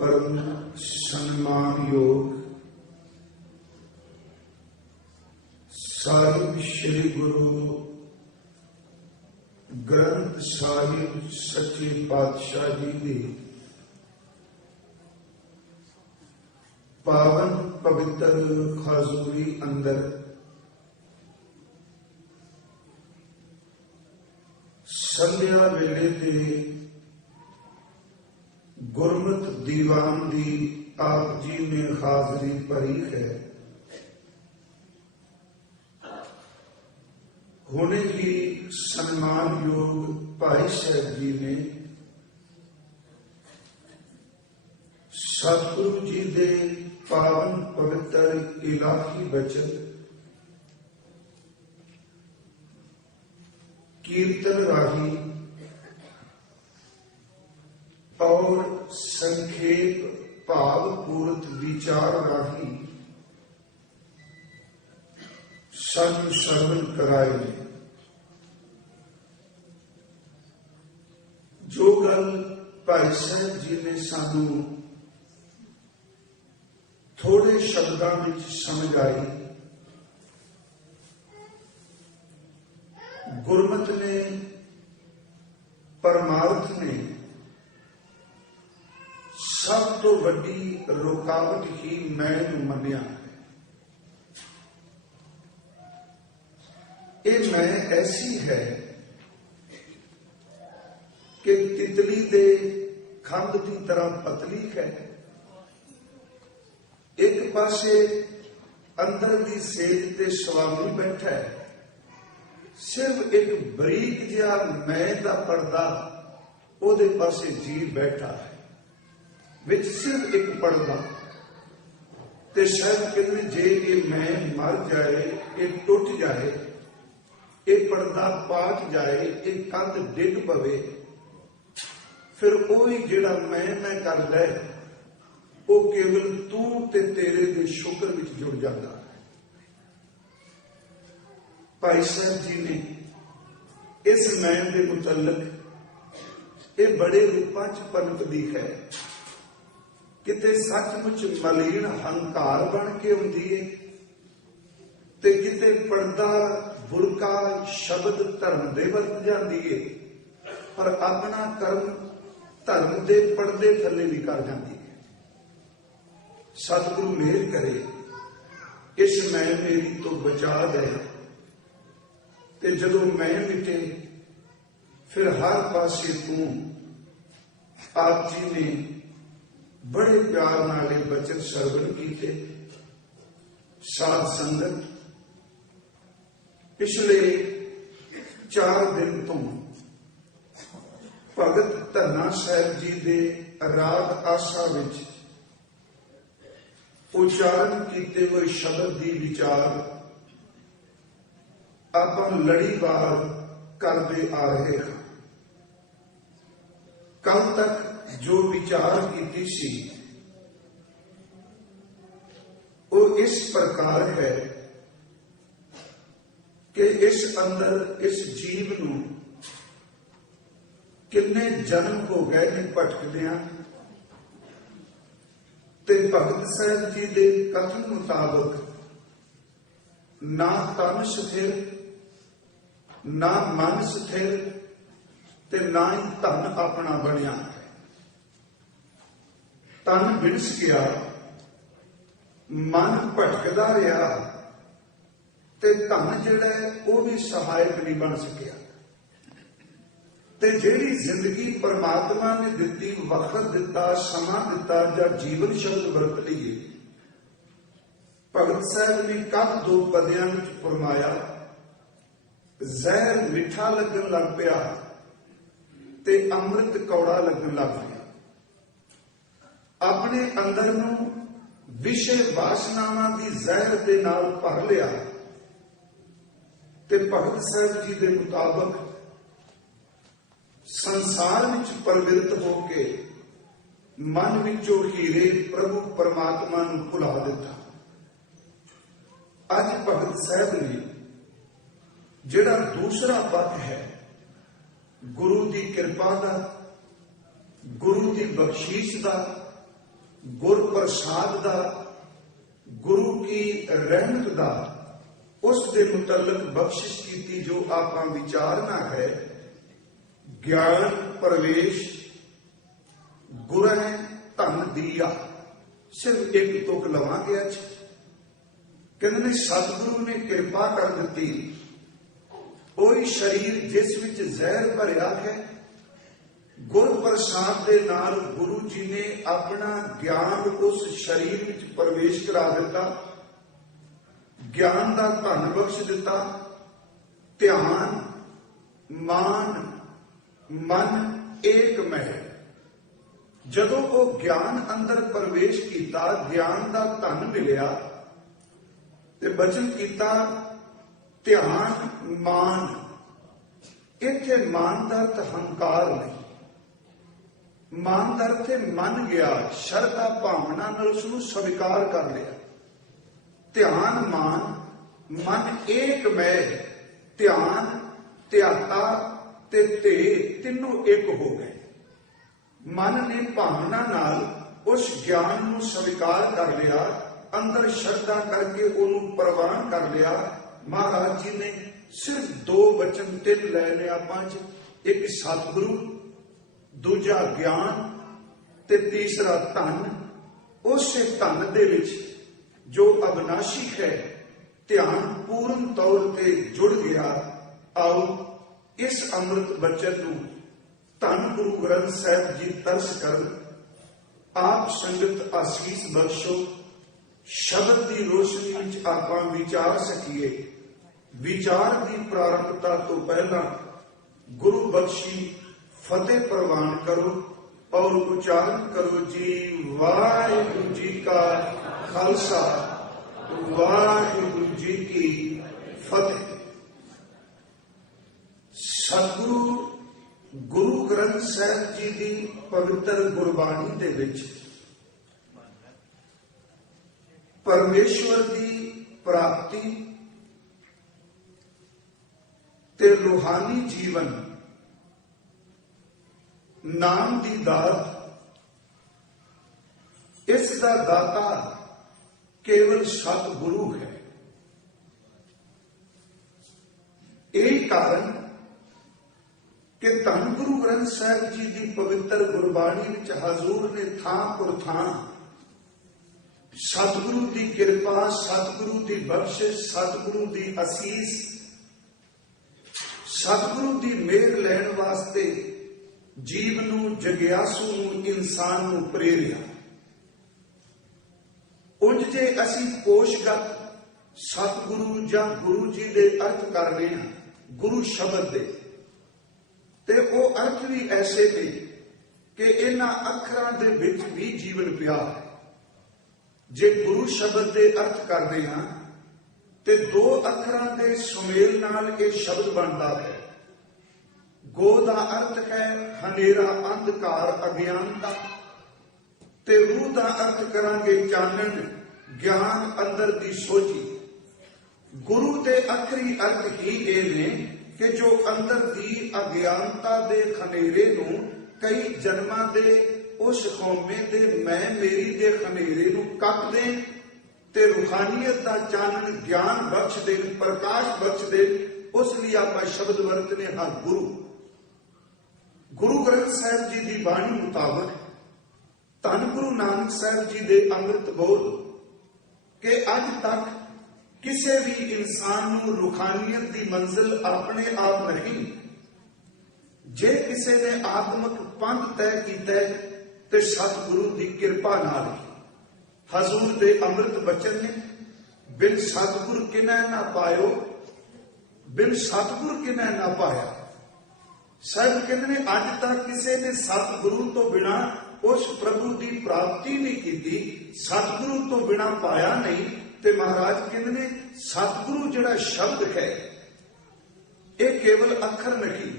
परम सम्मान योग साहिब श्री गुरु ग्रंथ साहिब सच्चे पातशाह जी की पावन पवित्र खाजूरी अंदर संध्या वेले ते गुरमत दीवान दी आप जी ने हाजरी भरी है। हुणे ही सम्मान योग भाई साहब जी ने सतगुरु जी दे पावन पवित्र इलाही बचन कीर्तन राही और संक्षेप भावपूर्त विचार राही सानू श्रवण कराए ने। जो गल भाई साहब जी ने सानू थोड़े शब्दों में समझ आई, गुरमत ने परमार्थ ने सब तो वड्डी रुकावट ही मैं मनिया है। ये मैं ऐसी है कि तितली दे खंभ की तरह पतली है, एक पासे अंदर की सेज ते स्वामी बैठा है, सिर्फ एक बरीक जिहा मैं दा पर्दा ओदे पासे जीव बैठा है, विच सिर्फ एक पर्दा। ते शायद कहते जे ये मैं मर जाए, ये टुट जाए, ये पर्दा पाट जाए, ये कंध डिग पवे, फिर वही जिहड़ा मैं करदा है वो केवल तू ते तेरे दे शुक्र विच जुड़ जाता है। भाई साहब जी ने इस मैं के मुतल्लक ये बड़े रूपां च पनपदी है, किते सचमुच मलीन हंकार बन के आउंदी है ते किते पर्दा बुरका शब्द धर्म दे वरत जाती है, पर अपना कर्म धर्म दे पर्दे थले भी कर जाती है। सतगुरु मेहर करे, इस मैं मेरी तो बचा दे, ते जदों मैं मिटे फिर हर पासे तू। आप जी ने बड़े प्यार नाले बचन श्रवण किए। साध संगत पिछले 4 दिन तो भगत धन्ना साहब जी दे राग आशा विच उच्चारण किए हुए शब्द की विचार आप लड़ीवार करते आ रहे हैं। कल तक जो विचार की सी वो इस प्रकार है कि इस अंदर इस जीव नू कितने जन्म हो गए ने भटकदियां, ते भगत साहब जी दे कथन मुताबक ना तन स्थिर, ना मन स्थिर, ते ना ही धन अपना बनिया है। तन बिनस गया, मन भटकदा रहा, ते धन जिहड़ा है वो भी सहायक नहीं बन सकिया। ते जिहड़ी जिंदगी परमात्मा ने दिती, वक्त दिता, समा दिता या जीवन शब्द वरत लीए, भगत साहब ने कद 2 पदियां विच फरमाया, जहर मिठा लगन लग पिया ते अमृत कौड़ा लगन लग पिया। अपने अंदर नूं विषय वासनावां दी जहर दे नाल भर लिया ते भगत साहब जी दे मुताबक संसार विच प्रवृत्त होके मन विचों हीरे प्रभु परमात्मा नूं भुला दिता। अज भगत साहब ने जिहड़ा दूसरा पद है गुरु की कृपा का, गुरु की बख्शीश का, गुर प्रसाद दा, गुरु की रहमत दा, उस दे मुतल्लक बख्शिश की जो आपां विचारना है। ज्ञान प्रवेश गुरह धन दिया, सिर्फ एक तुक लवांगे। अच कहते ने सतगुरु ने कृपा कर दी, कोई शरीर जिस विच जहर भरिया है, गुर प्रसाद दे नाल गुरु जी ने अपना ज्ञान उस शरीर विच प्रवेश करा दिता, ज्ञान का धन बख्श दिता। ध्यान मान मन एक मह, जदों वो ज्ञान अंदर प्रवेश किया, ज्ञान का धन मिलिया ते बचन किया ध्यान मान। इत्थे मान का अर्थ हंकार नहीं, मान का अर्थ मन गया, शरधा भावना नाल उसनूं स्वीकार कर लिया। ध्यान मान मन एक मैं, ध्यान ध्याता ते ते तीनों एक हो गए। मन ने भावना नाल उस ज्ञान नूं स्वीकार कर लिया, अंदर श्रद्धा करके उन्होंने प्रवान कर लिया। महाराज जी ने सिर्फ दो वचन तिल लैने आपां च, एक सतगुरु, दूजा ज्ञान ते तीसरा धन। उस धन दे विच जो अविनाशी है, ध्यान पूर्ण तौर पे जुड़ गया। आओ इस अमृत बचन नूं धन गुरु ग्रंथ साहिब जी तरस कर आप संगत आसीस बख्शो। शब्द की रोशनी विच आपां विचार सकीए। विचार की प्रारंभता तो पहला गुरु बख्शी फतेह प्रवान करो और उच्चारण करो जी वाहिगुरु जी का खालसा वाहिगुरु जी की फतेह। सतगुरु गुरु ग्रंथ साहिब जी की पवित्र गुरबाणी दे विच परमेश्वर की प्राप्ति ते रूहानी जीवन नाम की दात, इसका दाता केवल सतगुरु है। यही कारण कि धन गुरु ग्रंथ साहिब जी की पवित्र गुरबाणी विच हजूर ने थां पुर थां सतगुरु की कृपा, सतगुरु की बख्शिश, सतगुरु की असीस, सतगुरु की मेहर लैण वास्ते जीव नूं, जगियासू नूं, इंसान नूं प्रेरिया। उंज जे असी कोशगत सतगुरु जां गुरु जी दे अर्थ कर रहे हैं, गुरु शब्द दे, ते वो अर्थ भी ऐसे ने कि इन्हां अखरां दे विच भी जीवन पिया है। जे गुरु शब्द दे अर्थ कर रहे हैं ते दो अखरां दे सुमेल नाल ये शब्द बनता है। गो का अर्थ है हनेरा, अंधकार, अज्ञानता, ते रूह का अर्थ करांगे चानन, ज्ञान, अंदर की सोची। गुरु के अखरी अर्थ ही ये ने कि जो अंदर की अज्ञानता दे खनेरे नूं कई जन्मां दे उस कौमे दे मैं मेरी दे खनेरे नूं कट दे ते रूहानियत का चानन, ज्ञान बख्श दे, प्रकाश बख्श दे। उस लिए आप शब्द वरतने हाँ गुरु। गुरु ग्रंथ साहिब जी की बाणी मुताबक धन गुरु नानक साहिब जी के अमृत बोध के अज तक किसी भी इंसान नूं रूहानियत की मंजिल अपने आप नहीं। जे किसी ने आत्मक पंथ तय किया ते सतगुरु की कृपा नाल हजूर दे अमृत बचन ने बिन सतगुर किन्ह ना पायो, बिन सतगुर किन्ह ना पाया। साहब कहते ने अज तक किसी ने सतगुरु तो बिना उस प्रभु की प्राप्ति नहीं की, सतगुरु तो बिना पाया नहीं। ते महाराज कहते ने सतगुरु जिहड़ा शब्द है ये केवल अखर नहीं,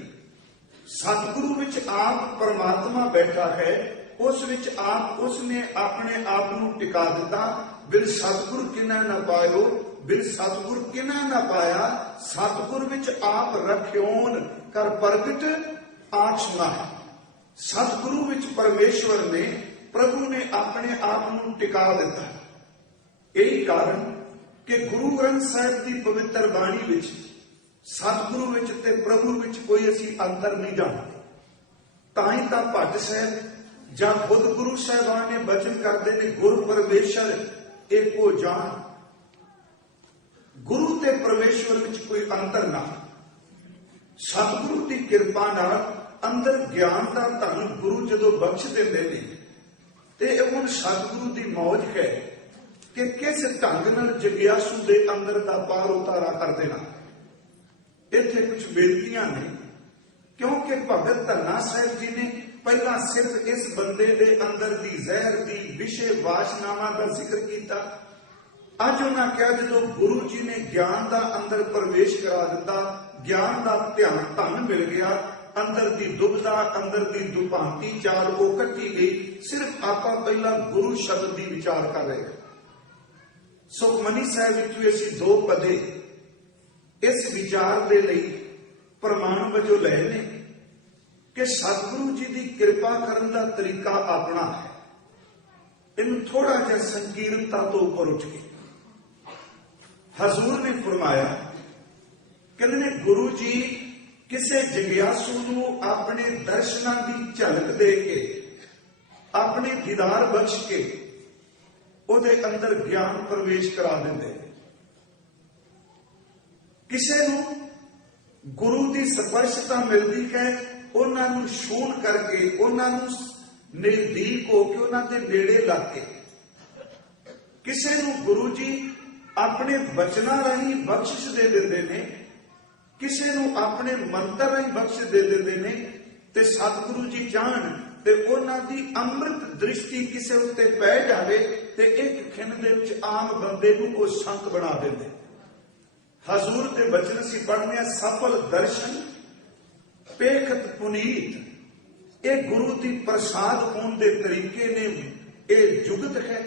सतगुरु विच आप परमात्मा बैठा है, उस विच आप उसने अपने आप को टिका दिता। बिन सतगुर किन्ह ना पायो, बिन सतगुर किन्ह ना पाया। सतगुर विच आप रख्योन कर प्रगट आचना है। सतगुरु विच परमेश्वर ने प्रभु ने अपने आप को टिका दिता। यही कारण कि गुरु ग्रंथ साहिब की पवित्र बाणी विच सतगुरु विच ते प्रभु विच कोई असी अंतर नहीं जानते। ताई तां भट्ट साहिब जां खुद गुरु साहिबान ने बचन करते ने, गुरु परमेश्वर एको जान। गुरु ते परमेश्वर विच कोई अंतर ना। सतगुरु की कृपा नाल अंदर ज्ञान का धन गुरु जदों बख्श देंदे ने ते हुण सतगुरु की मौज है कि किस ढंग नाल जगियासू दे अंदर का पार उतारा कर देना। इत्थे कुछ बेनतियां ने, क्योंकि भगत धन्ना साहिब जी ने पहला सिर्फ इस बंदे दे अंदर दी जहर दी विषय वासनावां का जिक्र किया। अज उन्हां कहा जदों गुरु जी ने ज्ञान का अंदर प्रवेश करा दिता, ज्ञान का ध्यान धन मिल गया, अंदर दी दुबदा अंदर दी दुभांती चाल वो कट्टी गई। सिर्फ आपां पहला गुरु शब्द की विचार कर रहे। सुखमनी साहिब विच असीं दो पदे इस विचार के लिए प्रमाण वजों ले ने कि सतगुरु जी की कृपा करने का तरीका अपना है। इन थोड़ा जिहा संकीर्णता तो ऊपर उठ के हजूर ने फरमाया, कहने गुरु जी किसे जगियासू नूं अपने दर्शनां की झलक दे के अपने दीदार बख्श के उहदे अंदर ज्ञान प्रवेश करा देंदे। किसे नूं गुरु की स्पर्शता मिलती है, उन्हां नूं छूण करके उन्हां नूं नजदीक हो के उन्हां दे नेड़े लग के, किसे नूं गुरु जी अपने बचना राही बख्शिश दे देंदे ने, किसे नूं अपने मंत्र राही बख्शिश दे देंदे ने। ते सतगुरु जी चाहन ते उन्हां दी अमृत दृष्टि किसे उत्ते पै जावे ते एक खिन दे विच आम बंदे नूं ओ संत बना देंदे। हजूर के बचन सी पढ़ने, सफल दर्शन पेखत पुनीत। ये गुरु की प्रसाद होने के तरीके ने यह जुगत है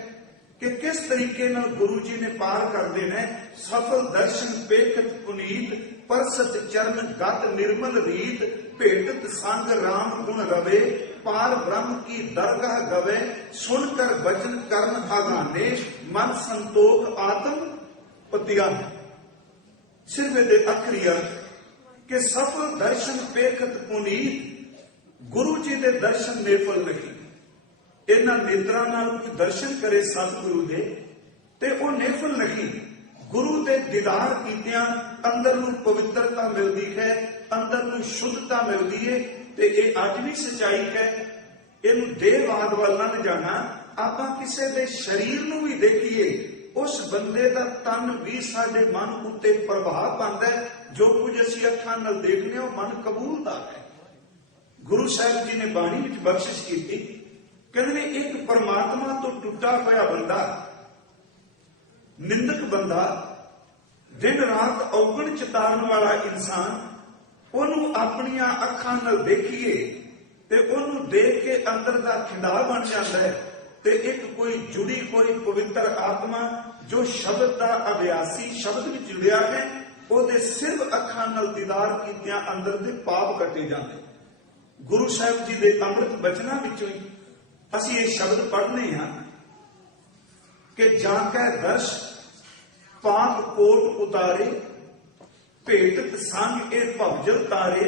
कि किस तरीके नाल गुरु जी ने पार कर देना है। सफल दर्शन पेखत पुनीत, परसत चरण गत निर्मल रीत, भेटत संग राम गुण रवे, पार ब्रह्म की दरगाह गवे, सुनकर बचन कर्म आगाने, मन संतोख आत्म पतिया। सिर्फ दे अखरी अर्थ कि सफल दर्शन पेखत पुनीत, गुरु जी के दर्शन नेफल नहीं। इन्हां नेत्रां नाल कोई दर्शन करे सतगुरु दे ते वो नेफल नहीं। गुरु के दीदार कीतियां अंदर नूं पवित्रता मिलती है, अंदर नूं शुद्धता मिलती है। ते ये अज भी सच्चाई है। इहनूं देहवाद वाल ना जाना, आपां किसे दे शरीर नूं भी देखीए, उस बंदे का तन भी साडे मन उत्ते प्रभाव पांदा है। जो कुछ असीं अखां नाल देखने हो मन कबूलदा है। गुरु साहिब जी ने बाणी विच बख्शिश की, कहंदे एक परमात्मा तो टुटा होया बंदा, निंदक बंदा, दिन रात औगण चितारन वाला इंसान, ओनू अपनियां अखां नाल देखीए ते ओनू देख के अंदर दा खिंडा बन जाता है। ते एक कोई जुड़ी कोई पवित्र आत्मा जो शब्द का अभ्यासी शब्द में जुड़िया है, ओदे सिर्फ अखां नाल दीदार कीतियां अंदर दे पाप कटे जाते। गुरु साहिब जी दे अमृत बचना विचों ही असीं ये शब्द पढ़ने हैं कि जाकै दर्श पाप कोट उतारे, भेटत संग ए भवजल तारे,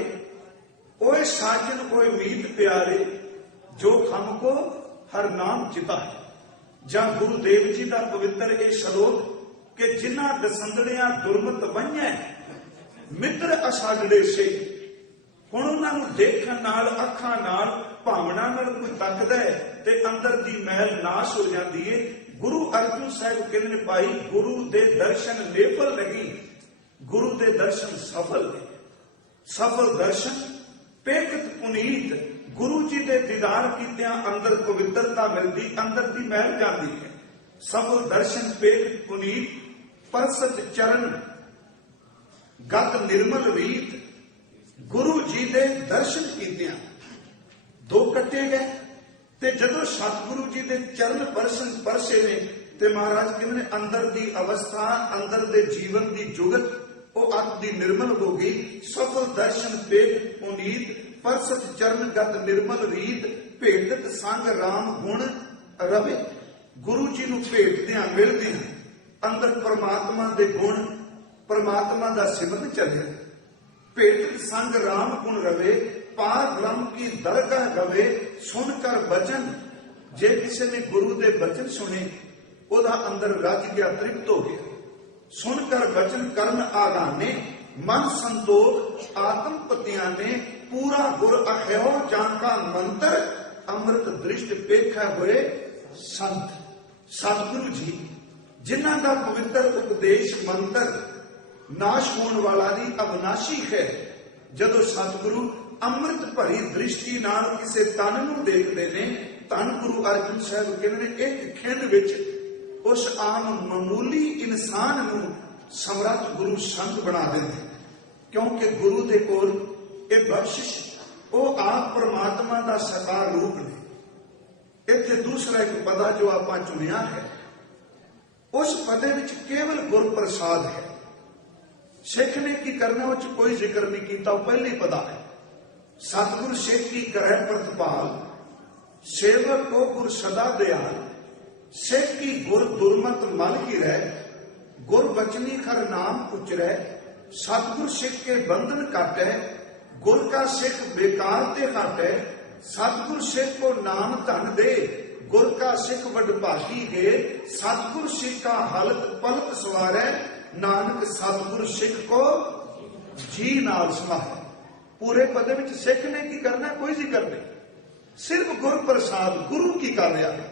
ओए साजन ओए मीत प्यारे, जो हमको हर नाम चिता है। जां गुरुदेव जी का पवित्र ये श्लोक कि जिन्हां दसंदड़ियां दुरमत वंझै मित्र असागड़े से। हुण उन्हां नूं देखण नाल अखां नाल भावना नाल कोई तकदा है ते अंदर दी मैल नाश हो जाती है। गुरु अर्जुन साहिब कहते हैं, भाई गुरु दे दर्शन नेफल नहीं, गुरु दे दर्शन सफल ने। सफल दर्शन पेखत पुनीत, गुरु जी के दीदार कीतियां अंदर पवित्रता मिलती, अंदर की मैल जाती है। सफल दर्शन पेखत पुनीत, परसत चरण गत निर्मल रीत। गुरु जी के दर्शन कीतियां दो कट्टे गए ते जदों सतगुरु जी के चरण परसन परसे ने ते महाराज कहते अंदर की अवस्था, अंदर के जीवन की जुगत वो अत दी निर्मल हो गई। सफल दर्शन पेख पुनीत, परसत चरण गत निर्मल रीत, भेटत संग राम गुण ਰਵੇ। ਗੁਰੂ ਜੀ ਨੂੰ ਭੇਟਦਿਆਂ ਮਿਲਦਿਆਂ ਅੰਦਰ ਪਰਮਾਤਮਾ ਦੇ ਗੁਣ, ਪਰਮਾਤਮਾ ਦਾ ਸਿਮਰਨ ਚੱਲਿਆ। ਭੇਟ ਸੰਗ ਰਾਮ ਗੁਣ ਰਵੇ, ਪਾਰ ਬ੍ਰਹਮ ਕੀ ਦਰਗਾਹ ਗਵੇ, ਸੁਣ ਕਰ ਬਚਨ। ਜੇ ਕਿਸੇ ਨੇ ਗੁਰੂ ਦੇ ਬਚਨ ਸੁਣੇ, ਉਹਦਾ ਅੰਦਰ ਰੱਜ ਗਿਆ, ਤ੍ਰਿਪਤ ਹੋ ਗਿਆ। ਸੁਣ ਕਰ ਬਚਨ ਕਰਨ ਆਗਾਨੇ, ਮਨ ਸੰਤੋਖ ਆਤਮ ਪਤਿਆਂ ਨੇ, ਪੂਰਾ ਗੁਰ ਅਖਿਓ ਜਾਂ ਕਾ ਮੰਤਰ, ਅੰਮ੍ਰਿਤ ਦ੍ਰਿਸ਼ਟ ਪੇਖਾ ਹੋਏ ਸੰਤ। ਸਤਿਗੁਰੂ ਜੀ ਜਿਨ੍ਹਾਂ ਦਾ ਪਵਿੱਤਰ ਉਪਦੇਸ਼ ਮੰਤਰ ਨਾਸ਼ ਹੋਣ ਵਾਲਾ ਨਹੀਂ, ਅਵਨਾਸ਼ੀ ਹੈ। ਜਦੋਂ ਸਤਿਗੁਰੂ ਅੰਮ੍ਰਿਤ ਭਰੀ ਦ੍ਰਿਸ਼ਟੀ ਨਾਲ ਕਿਸੇ ਤਨ ਨੂੰ ਦੇਖਦੇ ਨੇ, ਧੰਨ ਗੁਰੂ ਅਰਜਨ ਸਾਹਿਬ ਕਹਿੰਦੇ ਨੇ, ਇੱਕ ਖਿੰਡ ਵਿੱਚ ਉਸ ਆਮ ਮਾਮੂਲੀ ਇਨਸਾਨ ਨੂੰ ਸਮਰੱਥ ਗੁਰੂ ਸੰਤ ਬਣਾ ਦਿੰਦੇ। ਕਿਉਂਕਿ ਗੁਰੂ ਦੇ ਕੋਲ ਇਹ ਬਖਸ਼ਿਸ਼, ਉਹ ਆਪ ਪਰਮਾਤਮਾ ਦਾ ਸਾਕਾਰ ਰੂਪ ਨੇ। ਇੱਥੇ ਦੂਸਰਾ ਇੱਕ ਪਦਾ ਜੋ ਆਪਾਂ ਚੁਣਿਆ ਹੈ, ਉਸ ਪਦੇ ਵਿੱਚ ਕੇਵਲ ਗੁਰ ਪ੍ਰਸਾਦ ਹੈ। ਸਿੱਖ ਨੇ ਕੀ ਕਰਨਾ, ਉਹ ਚ ਕੋਈ ਜ਼ਿਕਰ ਨਹੀਂ ਕੀਤਾ, ਉਹ ਪਹਿਲੀ ਪਦਾ ਹੈ। ਸਤਿਗੁਰ ਸਿੱਖ ਕੀ ਕਰੈ ਪ੍ਰਤਪਾਲ, ਸੇਵਕ ਕੋ ਗੁਰ ਸਦਾ ਦਿਆਲ। ਸਿੱਖ ਕੀ ਗੁਰ ਦੁਰਮਤ ਮਲ ਕੀ ਰਹਿ, ਗੁਰ ਬਚਨੀ ਖਰ ਨਾਮ ਉਚਰੈ। सतगुर सिख के बंधन काटै, गुर का सिख बेकार ते काटै। सतगुर सिख को नाम धन दे, गुर का सिख वडभागी गे। सतगुर सिख का हलत पलक सवारै, नानक सतगुर सिख को जी नाल समारे। पूरे पदे विच सिख ने की करना, कोई जिक्र नहीं, सिर्फ गुर प्रसाद गुरु की कर रहा है।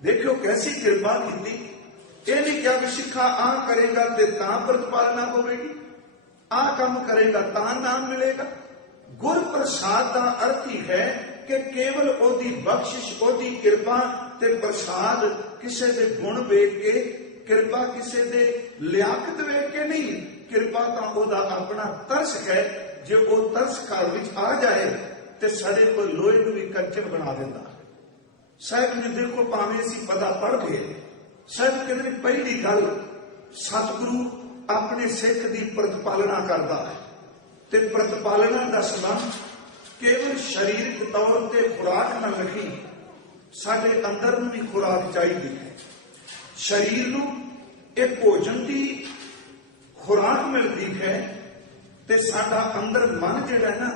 देखो कैसी कृपा की। ਇਹ ਨਹੀਂ ਕਿਹਾ ਵੀ ਸਿੱਖਾ ਆ ਕਰੇਗਾ ਤੇ ਤਾਂ ਪ੍ਰਤਪਾਲਨਾ ਹੋਵੇਗੀ, ਆ ਕੰਮ ਕਰੇਗਾ ਤਾਂ ਨਾਮ ਮਿਲੇਗਾ। ਗੁਰ ਪ੍ਰਸਾਦ ਦਾ ਅਰਥ ਹੀ ਹੈ ਕਿ ਕੇਵਲ ਉਹਦੀ ਬਖਸ਼ਿਸ਼, ਉਹਦੀ ਕਿਰਪਾ ਤੇ ਪ੍ਰਸਾਦ, ਕਿਸੇ ਦੇ ਗੁਣ ਵੇਖ ਕੇ ਕਿਰਪਾ, ਕਿਸੇ ਦੇ ਲਿਆਕਤ ਵੇਖ ਕੇ ਨਹੀਂ। ਕਿਰਪਾ ਤਾਂ ਉਹਦਾ ਆਪਣਾ ਤਰਸ ਹੈ। ਜੇ ਉਹ ਤਰਸ ਘਰ ਵਿੱਚ ਆ ਜਾਏ ਤੇ ਸਾਡੇ ਕੋਲ ਲੋਹੇ ਨੂੰ ਵੀ ਕੰਚਨ ਬਣਾ ਦਿੰਦਾ। ਸਾਹਿਬ ਨੇ ਦੇਖੋ, ਭਾਵੇਂ ਅਸੀਂ ਪਤਾ ਪੜ੍ਹ ਗਏ, ਸਾਹਿਬ ਕਹਿੰਦੇ ਪਹਿਲੀ ਗੱਲ, ਸਤਿਗੁਰੂ ਆਪਣੇ ਸਿੱਖ ਦੀ ਪ੍ਰਤਪਾਲਨਾ ਕਰਦਾ ਹੈ। ਤੇ ਪ੍ਰਤਪਾਲਨਾ ਦਾ ਸੰਬੰਧ ਕੇਵਲ ਸਰੀਰਕ ਤੌਰ ਤੇ ਖੁਰਾਕ ਨਾਲ ਨਹੀਂ, ਸਾਡੇ ਅੰਦਰ ਨੂੰ ਵੀ ਖੁਰਾਕ ਚਾਹੀਦੀ ਹੈ। ਸਰੀਰ ਨੂੰ ਇਹ ਭੋਜਨ ਦੀ ਖੁਰਾਕ ਮਿਲਦੀ ਹੈ ਤੇ ਸਾਡਾ ਅੰਦਰ ਮਨ ਜਿਹੜਾ ਨਾ,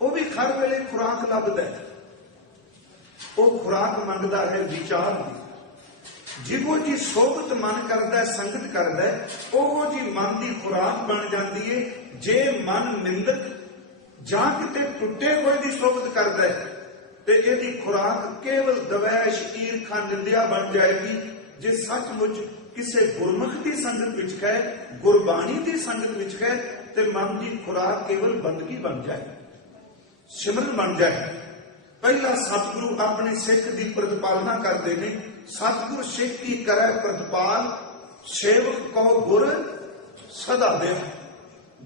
ਉਹ ਵੀ ਹਰ ਵੇਲੇ ਖੁਰਾਕ ਲੱਭਦਾ ਹੈ। ਉਹ ਖੁਰਾਕ ਮੰਗਦਾ ਹੈ ਵਿਚਾਰ ਦੀ। ਜਿਹੋ ਜੀ ਸੋਭਤ ਮਨ ਕਰਦਾ, ਸੰਗਤ ਕਰਦਾ, ਉਹ ਜੀ ਮਨ ਦੀ ਖੁਰਾਕ ਬਣ ਜਾਂਦੀ ਹੈ। ਜੇ ਮਨ ਨਿੰਦਕ ਜਾਂ ਕਿਤੇ ਟੁੱਟੇ ਹੋਏ ਦੀ ਸੋਭਤ ਕਰਦਾ ਤੇ ਇਹਦੀ ਖੁਰਾਕ ਕੇਵਲ ਦਵੈਸ਼, ਈਰਖਾ, ਨਿੰਦਿਆ ਬਣ ਜਾਏਗੀ। ਜੇ ਸੱਚਮੁੱਚ ਕਿਸੇ ਗੁਰਮੁਖ ਦੀ ਸੰਗਤ ਵਿੱਚ ਹੈ, ਗੁਰਬਾਣੀ ਦੀ ਸੰਗਤ ਵਿੱਚ ਹੈ, ਤੇ ਮਨ ਦੀ ਖੁਰਾਕ ਕੇਵਲ ਬੰਦਗੀ ਬਣ ਜਾਏ, ਸਿਮਰਨ ਬਣ ਜਾਏ। ਪਹਿਲਾ ਸਤਿਗੁਰੂ ਆਪਣੇ ਸਿੱਖ ਦੀ ਪ੍ਰਤਪਾਲਨਾ ਕਰਦੇ ਨੇ। सतगुर सिख की करे प्रतिपाल, सेवक कहो गुर सदा दया।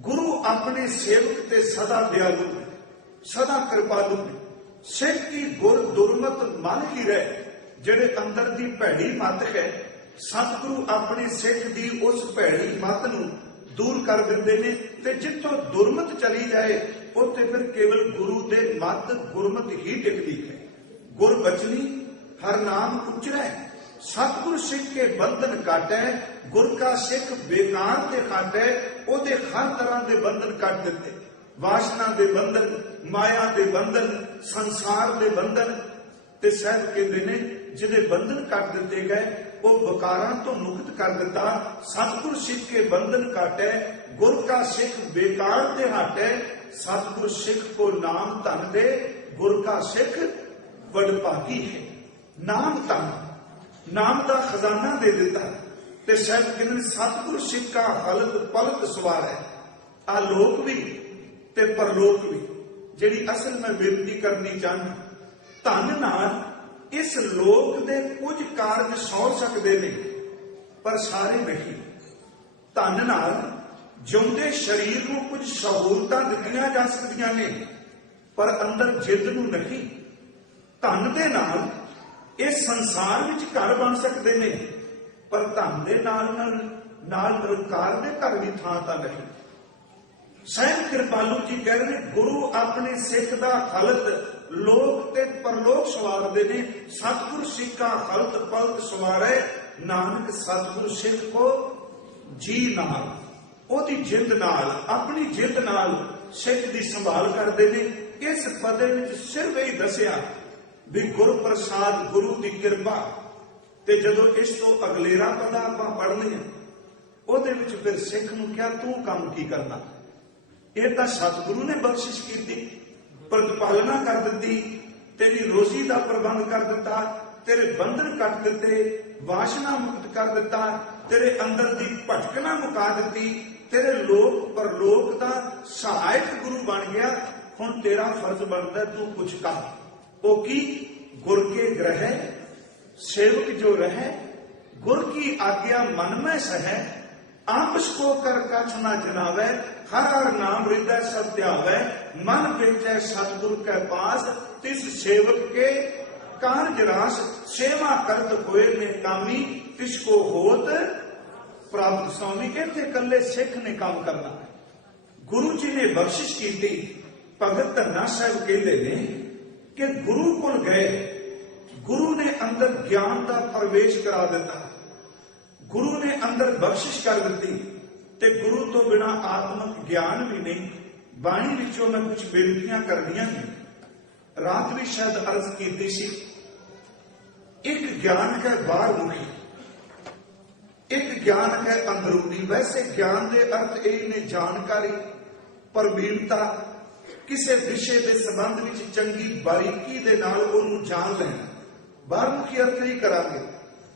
गुरु अपने सेवक ते सदा दयालु, सदा कृपालु। सिख की गुर दुर्मत मन की रहे, जेड़े अंदर दी भैड़ी मत है, सतगुरु अपने सिख दी उस भैड़ी मत नूं दूर कर दिंदे ने। ते जिथों दुर्मत चली जाए, उत्थे फिर केवल गुरु दे मत गुरमत ही टिकदी है। गुर बचनी हर नाम उचरै, सतगुर सिख के बंधन काटै। गुर का सिख बेकार ते काटै, ओदे हर तरह के बंधन कट दिते। वासना के बंधन, माया के बंधन, संसार के बंधन। ते साहब कहते ने जिहदे बंधन कट दिते गए, वो वकारां तो मुक्त कर दिता। सतगुर सिख के बंधन काटै, गुर का सिख बेकार ते हटै। सतगुर सिख को नाम धन दे, गुर का सिख वडभागी है। नाम धन, नाम का खजाना दे दिता। ते शायद कहते सतगुर सिख का हलत पलक सवार है। आलोक भी ते परलोक भी। जिहड़ी असल मैं बेनती करनी चाहना, धन नाल इस लोक दे कुछ कारज सौर सकते ने, पर सारे नहीं। धन नाल जिउंदे शरीर को कुछ सहूलतां दित्तियां जा सकदियां ने, पर अंदर जिद नूं नहीं। धन दे नाल इस संसार विच घर बन सकते हैं, पर धन दे नाल निरंकार दे घर भी थां तां नहीं। ਸਹਿਬ ਕਿਰਪਾਲੂ ਜੀ ਕਹਿ ਰਹੇ ਨੇ, ਗੁਰੂ ਆਪਣੇ ਸਿੱਖ ਦਾ ਹਲਤ ਲੋਕ ਤੇ ਪਰਲੋਕ ਸਵਾਰਦੇ ਨੇ। ਸਤਿਗੁਰ ਸਿੱਖਾ ਹਲਤ ਪਲਤ ਸਵਾਰੇ, ਨਾਨਕ ਸਤਿਗੁਰ ਸਿੱਖ ਕੋ ਜੀ ਨਾਲ। ਉਹਦੀ ਜਿੰਦ ਨਾਲ, ਆਪਣੀ ਜਿੰਦ ਨਾਲ ਸਿੱਖ ਦੀ ਸੰਭਾਲ ਕਰਦੇ ਨੇ। ਇਸ ਪਦੇ ਵਿੱਚ ਸਿਰਫ ਇਹ ਦੱਸਿਆ ਵੀ ਗੁਰ ਪ੍ਰਸਾਦ, ਗੁਰੂ ਦੀ ਕਿਰਪਾ। ਤੇ ਜਦੋਂ ਇਸ ਤੋਂ ਅਗਲੇਰਾ ਪਦਾ ਆਪਾਂ ਪੜ੍ਹਨੇ ਆ, ਉਹਦੇ ਵਿੱਚ ਫਿਰ ਸਿੱਖ ਨੂੰ ਕਿਹਾ ਤੂੰ ਕੰਮ ਕੀ ਕਰਨਾ। ਇਹ ਤਾਂ ਸਤਿਗੁਰੂ ਨੇ ਬਖਸ਼ਿਸ਼ ਕੀਤੀ, ਪ੍ਰਤਿਪਾਲਨਾ ਕਰ ਦਿੱਤੀ, ਤੇਰੀ ਰੋਜ਼ੀ ਦਾ ਪ੍ਰਬੰਧ ਕਰ ਦਿੱਤਾ, ਤੇਰੇ ਬੰਧਨ ਕੱਟ ਦਿੱਤੇ, ਵਾਸ਼ਨਾ ਮੁਕਤ ਕਰ ਦਿੱਤਾ, ਤੇਰੇ ਅੰਦਰ ਦੀ ਭਟਕਣਾ ਮੁਕਾ ਦਿੱਤੀ, ਤੇਰੇ ਲੋਕ ਪਰਲੋਕ ਦਾ ਸਹਾਇਕ ਗੁਰੂ ਬਣ ਗਿਆ। ਹੁਣ ਤੇਰਾ ਫਰਜ਼ ਬਣਦਾ ਤੂੰ ਕੁਛ ਕਰ। ਉਹ ਕੀ? ਗੁਰ ਕੇ ਗ੍ਰਹਿ सेवक जो रहे, गुर की आज्ञा मन में सहे, आपस को कर कछ न जनावे, हर हर नाम हृदय सब ध्यावे, मन बेचे सतगुरु के पास, तिस सेवक के कार्य रास, सेवा करत होए में कामी, तिसको होत प्राप्त स्वामी। कहते कल्ले सिख ने काम करना है। गुरु जी ने बख्शिश की थी। भगत धन्ना साहब कहते ने कि गुरु को गए, गुरु ने अंदर ज्ञान का प्रवेश करा दिता, गुरु ने अंदर बख्शिश कर दी। ते गुरु तो बिना आत्मक ज्ञान भी नहीं। बाणी विचों मैं कुछ बेनतियां करनियां ने, रात भी शायद अर्ज की सी। एक ज्ञान है बाहर मुखी, एक ज्ञान है अंदरूनी। वैसे ज्ञान के अर्थ यही ने जानकारी, प्रवीणता, किसी विषय के संबंध में चंगी बारीकी दे नाल उन्हें जान लेना। बारमुखी अर्थ ही करांगे,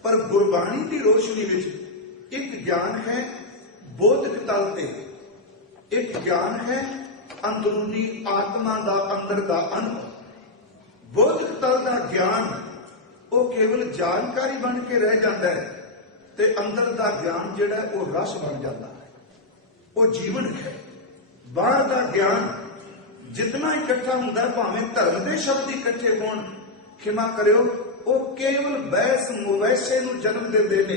पर गुरबाणी की रोशनी विच एक ज्ञान है बोधक तल ते, एक ज्ञान है अंदरूनी आत्मा का अंदर का अनुभव। बोधक तल का ज्ञान वो केवल जानकारी बन के रह जाता है, ते अंदर का ज्ञान जिहड़ा वो रस बन जाता है, वो जीवन है। बाहर का ज्ञान जितना इकट्ठा होंदा है, भावें धर्म के शब्द इकट्ठे होण, क्षमा करियो, वो केवल बहस मुवैसे नूं जन्म देंदे ने।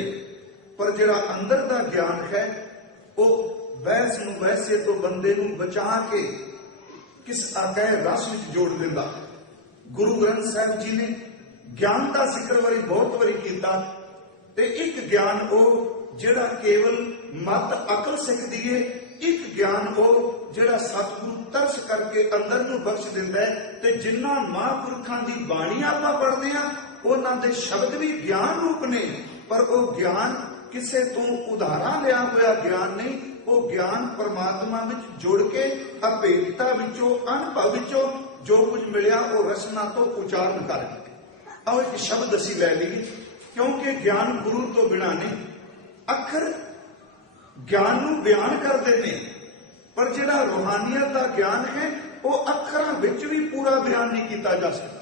पर जिहड़ा अंदर दा ज्ञान है, वो बहस मुवैसे तो बंदे नूं बचा के किस आकह रस विच जोड़ दिंदा। गुरु ग्रंथ साहिब जी ने ज्ञान का जिक्र वारी बहुत वारी कीता। ते एक ज्ञान वो जिहड़ा केवल मत अकल सिखदी है, एक ज्ञान वो जिहड़ा सतगुरु तरस करके अंदर नूं बख्श दिंदा है। ते जिन्ना महापुरखां दी बाणी आपां पढ़दे आ, उन्हां दे शब्द भी ज्ञान रूप ने, पर वो ज्ञान किसे तो उधारा लिया हुआ ज्ञान नहीं। वो ज्ञान परमात्मा विच जुड़ के अभेदता विचों, अनुभव विचों जो कुछ मिलिया वो रसना तो उच्चारण कर। आओ एक शब्द असीं लै लईए, क्योंकि ज्ञान गुरु तो बिना नहीं। अखर ज्ञान नूं बयान करते ने, पर जिहड़ा रूहानियत का ज्ञान है वो अखरां विच भी पूरा बयान नहीं किया जा सकता।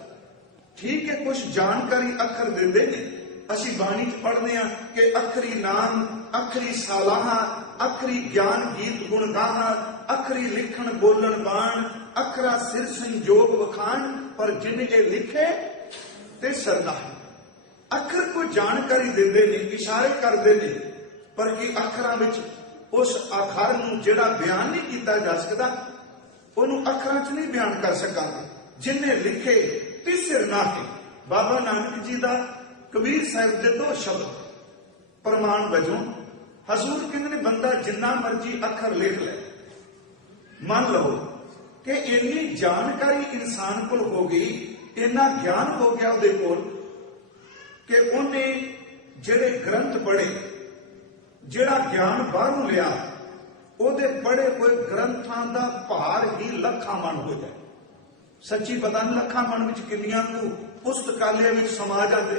ठीक है, कुछ जानकारी अखर देंदे ने, असीं बाणी च पढ़ने कि अखरी नाम, अखरी सालाहा, अखरी ज्ञान गीत गुण गाहा, अखरी लिखण बोलन बाण, अखरा सिर संजोग वखाण, पर जिन्हें लिखे ते सरदा। अखर को जानकारी देंदे ने, इशारे करते ने, पर कि अखरां विच उस आखर नूं जिहड़ा बयान नहीं किया जा सकता, उन्होंने अखरां च नहीं बयान कर सकांगे। जिन्हें लिखे तिसिर नाहे। बाबा नानक जी का कबीर साहिब के दो शब्द प्रमाण वजों हजूर कहते ने, बंदा जिन्ना मर्जी अखर लिख ले, मान लो कि इन्नी जानकारी इंसान को हो गई, इन्ना ज्ञान हो गया उहदे कोल कि उन्हें जिहड़े ग्रंथ पढ़े, जिहड़ा ज्ञान बाहरों लिया, उहदे पढ़े हुए ग्रंथां दा भार ही लखां मन हो जाए। सच्ची पता नहीं लखां मन विच किन्नियां नूं पुस्तकालय विच समा जाते।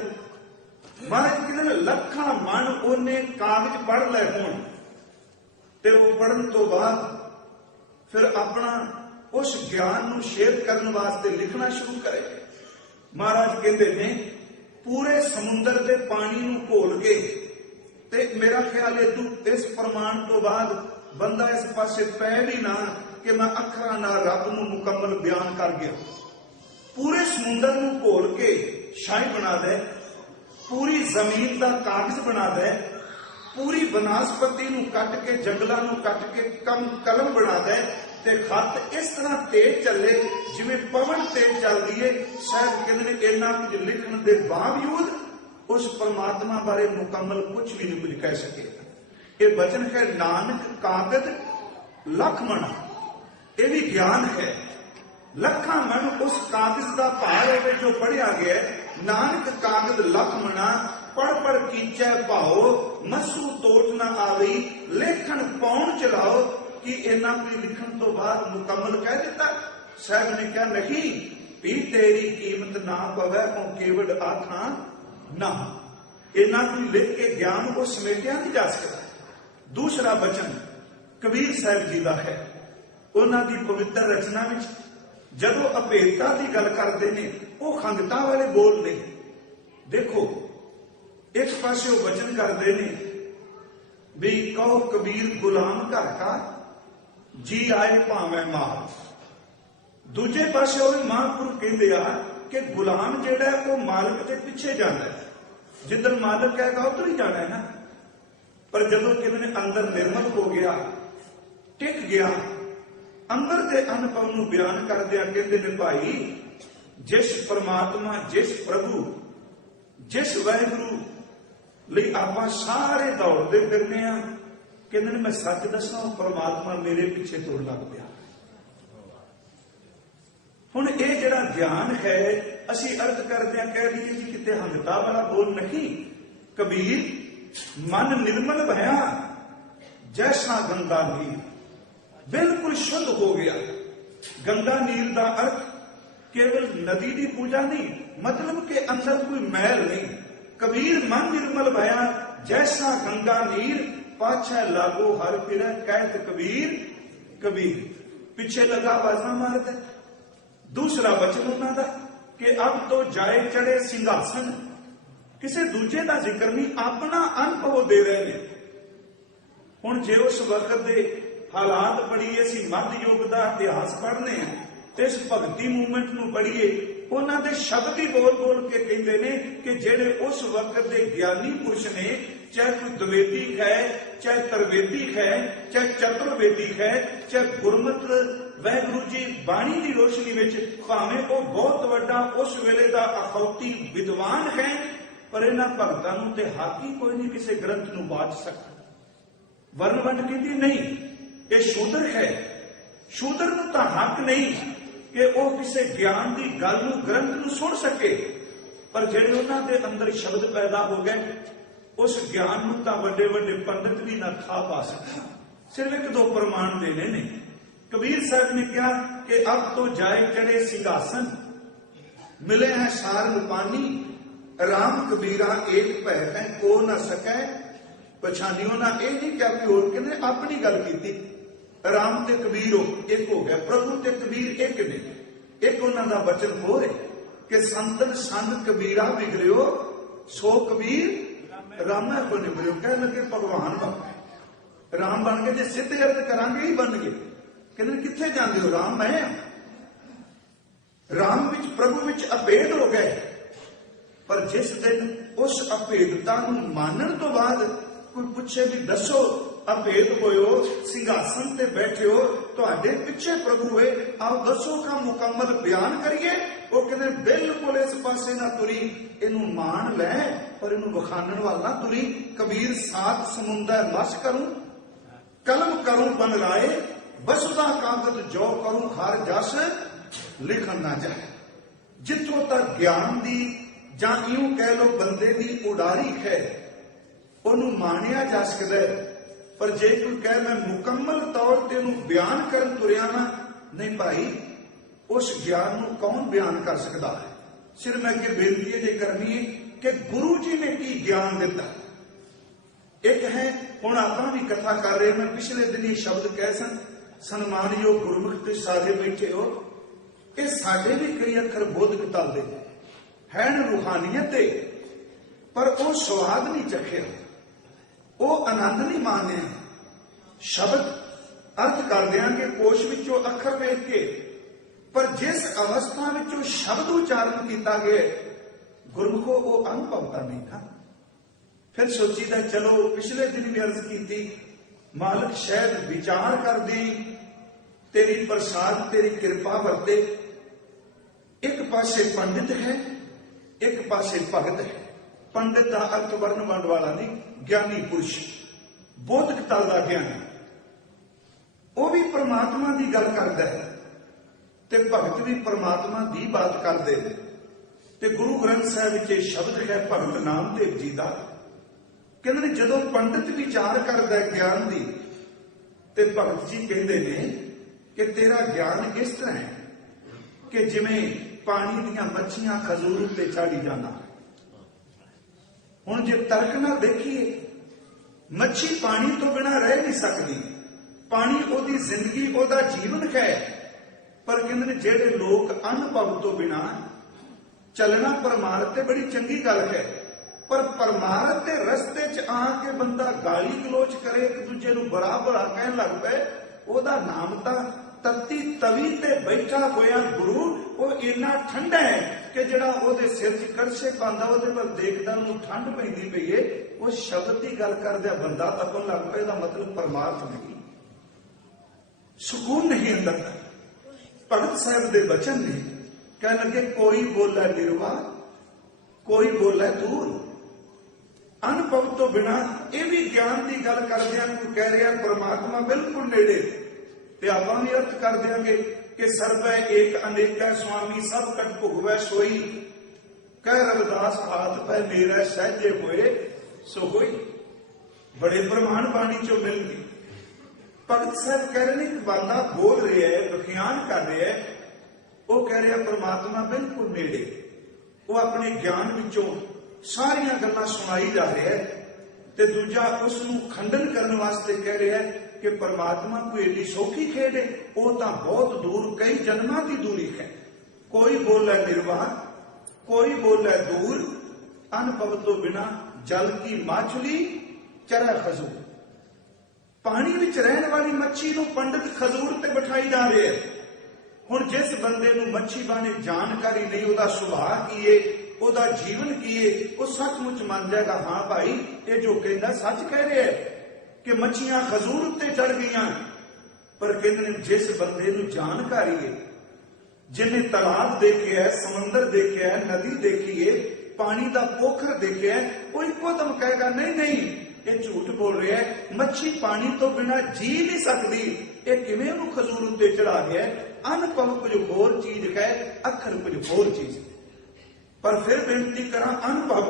महाराज कहते लखां मन उन्हें कागज पढ़ ले होण, ते वो पढ़न तो बाद फिर अपना उस ज्ञान नूं शेयर करने वास्ते लिखना शुरू करे। महाराज कहते ने पूरे समुंदर के पानी नूं घोल के, ते मेरा ख्याल है तू इस प्रमाण तो बाद बंदा इस पासे पै भी ना कि मैं अखरां नाल रब नूं मुकम्मल बयान कर गया। पूरे समुंदर नूं घोल के शाही बना दे, पूरी जमीन का कागज बना दे, पूरी वनस्पति नूं कट के जंगलों नूं कट के कलम बना दे ते खत इस तरह तेज चले जिवें पवन तेज चलदी है। शायद कहंदे ने इन्ना कुछ लिखण दे बावजूद उस परमात्मा बारे मुकम्मल कुछ भी नहीं कुछ कह सके। ये वचन है नानक कागद लख मण, ये भी ज्ञान है। लखा मन उस कागज का भार है जो पढ़िया गया। नानक कागज लख मना पढ़ पढ़ कीचै भाओ, मसू तोट न आवी लेखन पौन चलाओ। कि इन्ना कोई लिखण तो बाद मुकम्मल कह दिता। साहब ने कहा नहीं भी तेरी कीमत ना पवे ओ केवल आखा ना। इन्ना कोई लिख के ज्ञान को समेटिया नहीं जा सकता। दूसरा वचन कबीर साहब जी का है। उन्होंने पवित्र रचना में जदों अभेदता की गल करते हैं वो खंगता वाले बोल नहीं। देखो एक पासे वो वचन करते हैं भी कहो कबीर गुलाम घर का जी आए भावे मार। दूजे पासे वो महापुरुष कहते आ कि गुलाम जेड़ा है वो मालिक के पीछे जाना है। जिधर मालिक कहेगा उधर ही जाना है ना। पर जदों कहते अंदर निर्मल हो गया टिक गया अंदर के अनुभव नूं बयान करदिया कहते ने भाई जिस परमात्मा जिस प्रभु जिस वाहिगुरु ਲਈ ਆਪਾਂ ਸਾਰੇ दौड़ते फिरने आ कहते ने मैं सच दसा परमात्मा मेरे पीछे तुर लग पिया। हुण ये जिहड़ा ज्ञान है असी अर्थ करते हैं कह दीजिए जी किते हंगता वाला बोल नहीं। कबीर मन निर्मल भया जैसा गंगा नीर, बिल्कुल शुद्ध हो गया। गंगा नीर का अर्थ केवल नदी की पूजा नहीं, मतलब के अंदर कोई मैल नहीं। कबीर मन निर्मल भया जैसा गंगा नीर, पाछा लागो हर फिरै कहत कबीर कबीर। पीछे लगा आवाजा मारता। दूसरा वचन उन्होंने कि अब तो जाए चढ़े सिंहासन। किसी दूजे का जिक्र नहीं, अपना अनुभव दे रहे हैं। हुण जे उस वक्त दे हालात पढ़िए असीं मध्य युग का इतिहास पढ़ने हैं तो इस भगती मूवमेंट नूं पढ़िए उन्होंने शब्द ही बोल बोल के कहते हैं कि जेड़े उस वक्त के ज्ञानी पुरुष ने चाहे कोई द्वैतिक है चाहे तरवेदिक है चाहे चतुर्वेदिक है चाहे गुरमत वाहिगुरु जी बाणी की रोशनी में भावें वो बहुत बड़ा उस वेले का अखौती विद्वान है पर इन्हां भगतां नूं ते हक ही कोई नहीं किसी ग्रंथ नूं बाच सकता। वर्ण वंड कहती नहीं, ये शूद्र है। शूद्र नूं तां हक नहीं कि वो किसी ज्ञान की गल नूं ग्रंथ नूं सुन सके। पर जेड़े उन्हां दे अंदर शब्द पैदा हो गए उस ज्ञान नूं तां वड्डे वड्डे पंडित भी ना था पा सकता। सिर्फ एक दो प्रमाण देने ने। कबीर साहब ने कहा कि अब तो जाए चढ़े सिंहासन, मिले हैं सारंग पानी, राम कबीरा एक भय है को न सकै पछानियों ना। ये नहीं क्या कि और कहने अपनी गल की। राम ते कबीर एक हो गया, प्रभु ते कबीर एक ने। एक उन्हों का वचन हो है कि संतन संग कबीरा बिगड़ियो सो कबीर रामा को निबड़ियो। कह लगे भगवान बन गए, राम बन गए, जो सिद्ध अर्थ करांगे ही बन गए। कहते किथे जाते हो? राम मैं राम विच प्रभु विच अभेद हो गए। पर जिस दिन उस अभेदता नूं मानण तो बाद कोई पूछे भी दसो अभेद होयो सिंहासन ते बैठे हो तुहाडे पिछे प्रभु है, आओ दसो का मुकम्मल बयान करिए। वो कहते बिल्कुल इस पासे ना तुरी, इनू मान लै पर इनू विखाणन वाल ना तुरी। कबीर सात समुंदर मस करूं कलम करूं बन लाए, बसदा कागज जो करूं हर जस लिखन ना जाए। जिथों तक ज्ञान दी जां यूं कह लो बंदे दी उडारी है उन्हों मानिया जा सकता है। पर जे कोई कह मैं मुकम्मल तौर पर बयान कर तुरिया ना, नहीं भाई उस ज्ञान को कौन बयान कर सकता है। सिर्फ मैं अगे बेनती है करनी है कि गुरु जी ने की ज्ञान दिता। एक है हुण आपां भी कथा कर रहे, मैं पिछले दिन ही शब्द कह सन्मानयोग गुरमुख ते सारे बैठे हो, ये साडे भी कई अखर बोध किताबे है रूहानियत है पर वो स्वाद नहीं चखिया, वो आनंद नहीं माने। शब्द अर्थ कर देंगे कोश विचों अखर वेख के, पर जिस अवस्था विचों शब्द उच्चारण किया गया गुरमुखो वो अनुभवता नहीं था। फिर सोचीदा चलो पिछले दिन भी अर्ज की, मालिक शायद विचार कर दी, तेरी प्रसाद तेरी कृपा वरते। एक पासे पंडित है, एक पासे भगत है। पंडित का अर्थ वर्ण वंड वाला नहीं, ज्ञानी पुरुष, बोधकता का ज्ञानी, वो भी परमात्मा की गल करता है, ते भगत भी परमात्मा की बात करते हैं। ते गुरु ग्रंथ साहिब विच शब्द है भगत नामदेव जी का, कहते जदों पंडित विचार करता है ज्ञान की, ते भगत जी कहते हैं कि तेरा ज्ञान इस तरह है कि जिमें पानी दियां मच्छियां खजूर उत्ते चाड़ी जाना। हुण जे तर्क ना देखिए, मच्छी पानी तो बिना रह नहीं सकती, पानी ओदी जिंदगी ओदा जीवन है। पर कहते जेड़े लोग अनुभव तो बिना चलना परमार्थ ते बड़ी चंगी गल है, पर परमार्थ के रस्ते च आके बंदा गाली गलोच करे, एक दूजे नूं बड़ा बड़ा कहन लग पे, ओदा नाम तां तत्ती तवी ते बैठा होया गुरु वो इन्ना ठंडा है कि जड़ा ओदे सिर च कड़छे पांदा ओदे पर देखदा नूं ठंड पैंदी पई है। वो शब्द की गल करदा बंदा तपन लग पे, दा मतलब परमार्थ नहीं, सुकून नहीं अंदर का। भगत साहब दे बचन ने कह लगे कोई बोला निर्वा, कोई बोला दूर। अनुभव तो बिना ये भी ज्ञान की गल करदियां कोई कह रहा परमात्मा बिल्कुल नेड़े, ते आपां भी अर्थ कर देंगे कि सर्वै एक अनेका स्वामी सब कट भुगवै सोई, कह रविदास हाथ पै मेरा सहजे होए सो होई। बड़े प्रमाण बाणी चो मिल गई। भगत साहब कह रहे हैं बंदा बोल रहा है, व्याख्यान कर रहा है, वो कह रहा परमात्मा बिल्कुल नेड़े। वो अपने ज्ञान विचों सारियां गल्लां सुनाई जा रहा है, ते दूजा उसनूं खंडन करने वास्ते कह रहा है कि परमात्मा कोई एडी सौखी खेड है, वो तो बहुत दूर कई जन्मां की दूरी है। कोई बोले निर्वाह, कोई बोले दूर, अनुभव तो बिना जल की माछली चरा खजूर। पानी विच रहने वाली मच्छी नूं पंडित खजूर ते बिठाई जा रहे हैं। हुण जिस बंदे नूं मच्छी बारे जानकारी नहीं, ओदा सुभाव की है, ओदा जीवन की है, वो सचमुच मान जाएगा हाँ भाई ये जो कहना सच कह रहे है कि मच्छियां खजूर उत्ते चढ़ गई। पर कहते जिस बंदे नूं जानकारी है, जिन्हें तालाब देखे है, समंदर देखे है, नदी देखी है, पानी का पोखर देखे है, वो इको दम कहेगा नहीं नहीं ये झूठ बोल रहा है, मच्छी पानी तो बिना जी नहीं सकती, ये किवें उहनूं खजूर उत्ते चढ़ा गया। अनुभव कुछ होर चीज है, अखर कुछ होर चीज। पर फिर बेनती करा, अनुभव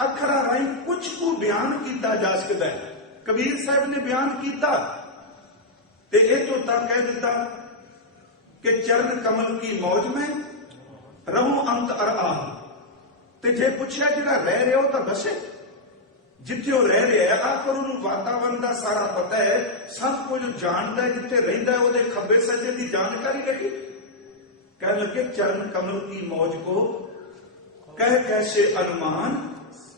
अखरा राही कुछ को बयान किया जा सकता है। कबीर साहब ने बयान किया ते ये तो कह दिता कि चरण कमल की मौज में रहूं अंत अरआन। ते जे पूछया जिहड़ा रह रहा हो तो दसे, जिथे वो रह रहा है आखिर उन्होंने वातावरण का सारा पता है, सब कुछ जानता है, जिथे रहिंदा है वो खब्बे सज्जे की जानकारी लगी। कह लगे चरण कमल की मौज को कह कैसे अनुमान,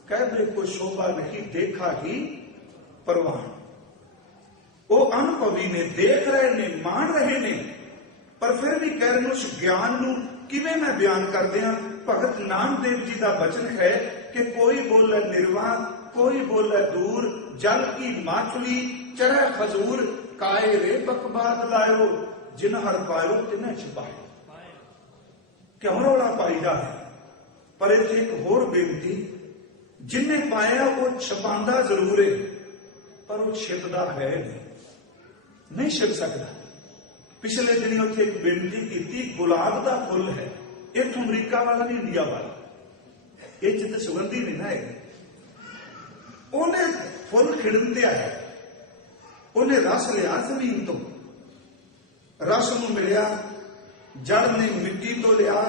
कह बे को शोभा नहीं देखा ही परवान। वो अनुभवी ने, देख रहे ने, मान रहे ने, पर फिर भी कह रहे उस ज्ञान नूं किवें मैं बयान कर दियां। भगत नामदेव जी का वचन है कि कोई बोले निर्वाह, कोई बोले दूर, जल की माछली चढ़े खजूर, काए रे बकबाद लायो, जिन हर पायो तिन्हें छिपायो। क्यों रौला पाई जा है, पर इत्थे एक होर बेनती, जिन्हें पाया वो छपांदा जरूर है, पर वो छिपदा है नहीं छिप सकता। पिछले दिन उत्थे एक बेनती की, गुलाब का फुल है, इथों अमरीका वाला नहीं, इंडिया वाला, ये चित सुगंधी नहीं ना है। उन्हें फुल खिड़न ते आया, उन्हें रस लिया जमीन तो, रस नूं मिलिया, जड़ ने मिट्टी तो लिया,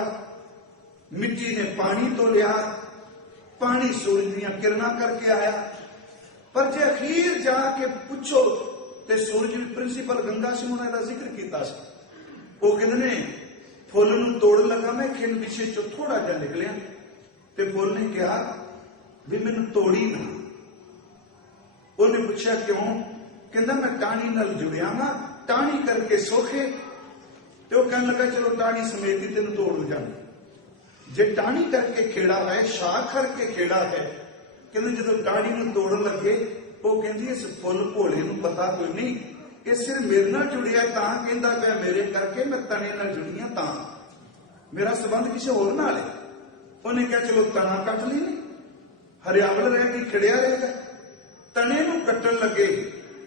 मिट्टी ने पानी तो लिया, पानी सूरज दीयां किरणां करके आया। पर जे अखीर जाके पूछो तो सूरज भी प्रिंसीपल गंगा सिंह उन्होंने का जिक्र किया। वो कहते ने फुल नूं तोड़ लगा, मैं खिन पिछे चो थोड़ा जा निकलिया, ते फुल ने कहा भी मैनूं तोड़ी ना। उन्हें पूछा क्यों, कहता मैं टाणी नाल जुड़िया वा, टाणी करके सोखे। तो वह कहने लगा चलो टाणी समेत ही तेन तोड़ जाना। जे टाणी करके खेड़ा है, शाख करके खेड़ा है, कहते जो डाड़ी में तोड़न लगे वो कहती इस फुल भोले नूं पता कोई नहीं, ये सिर्फ मेरे नाल जुड़िया तां कहंदा पिया मेरे करके, मैं तने नाल जुड़ी हां तां, मेरा संबंध किसी होर नाल है। उन्हें कहा चलो तना कट ली, हरियावल रह गई, खिड़िया रहेगा। तने नूं कट्टन लगे,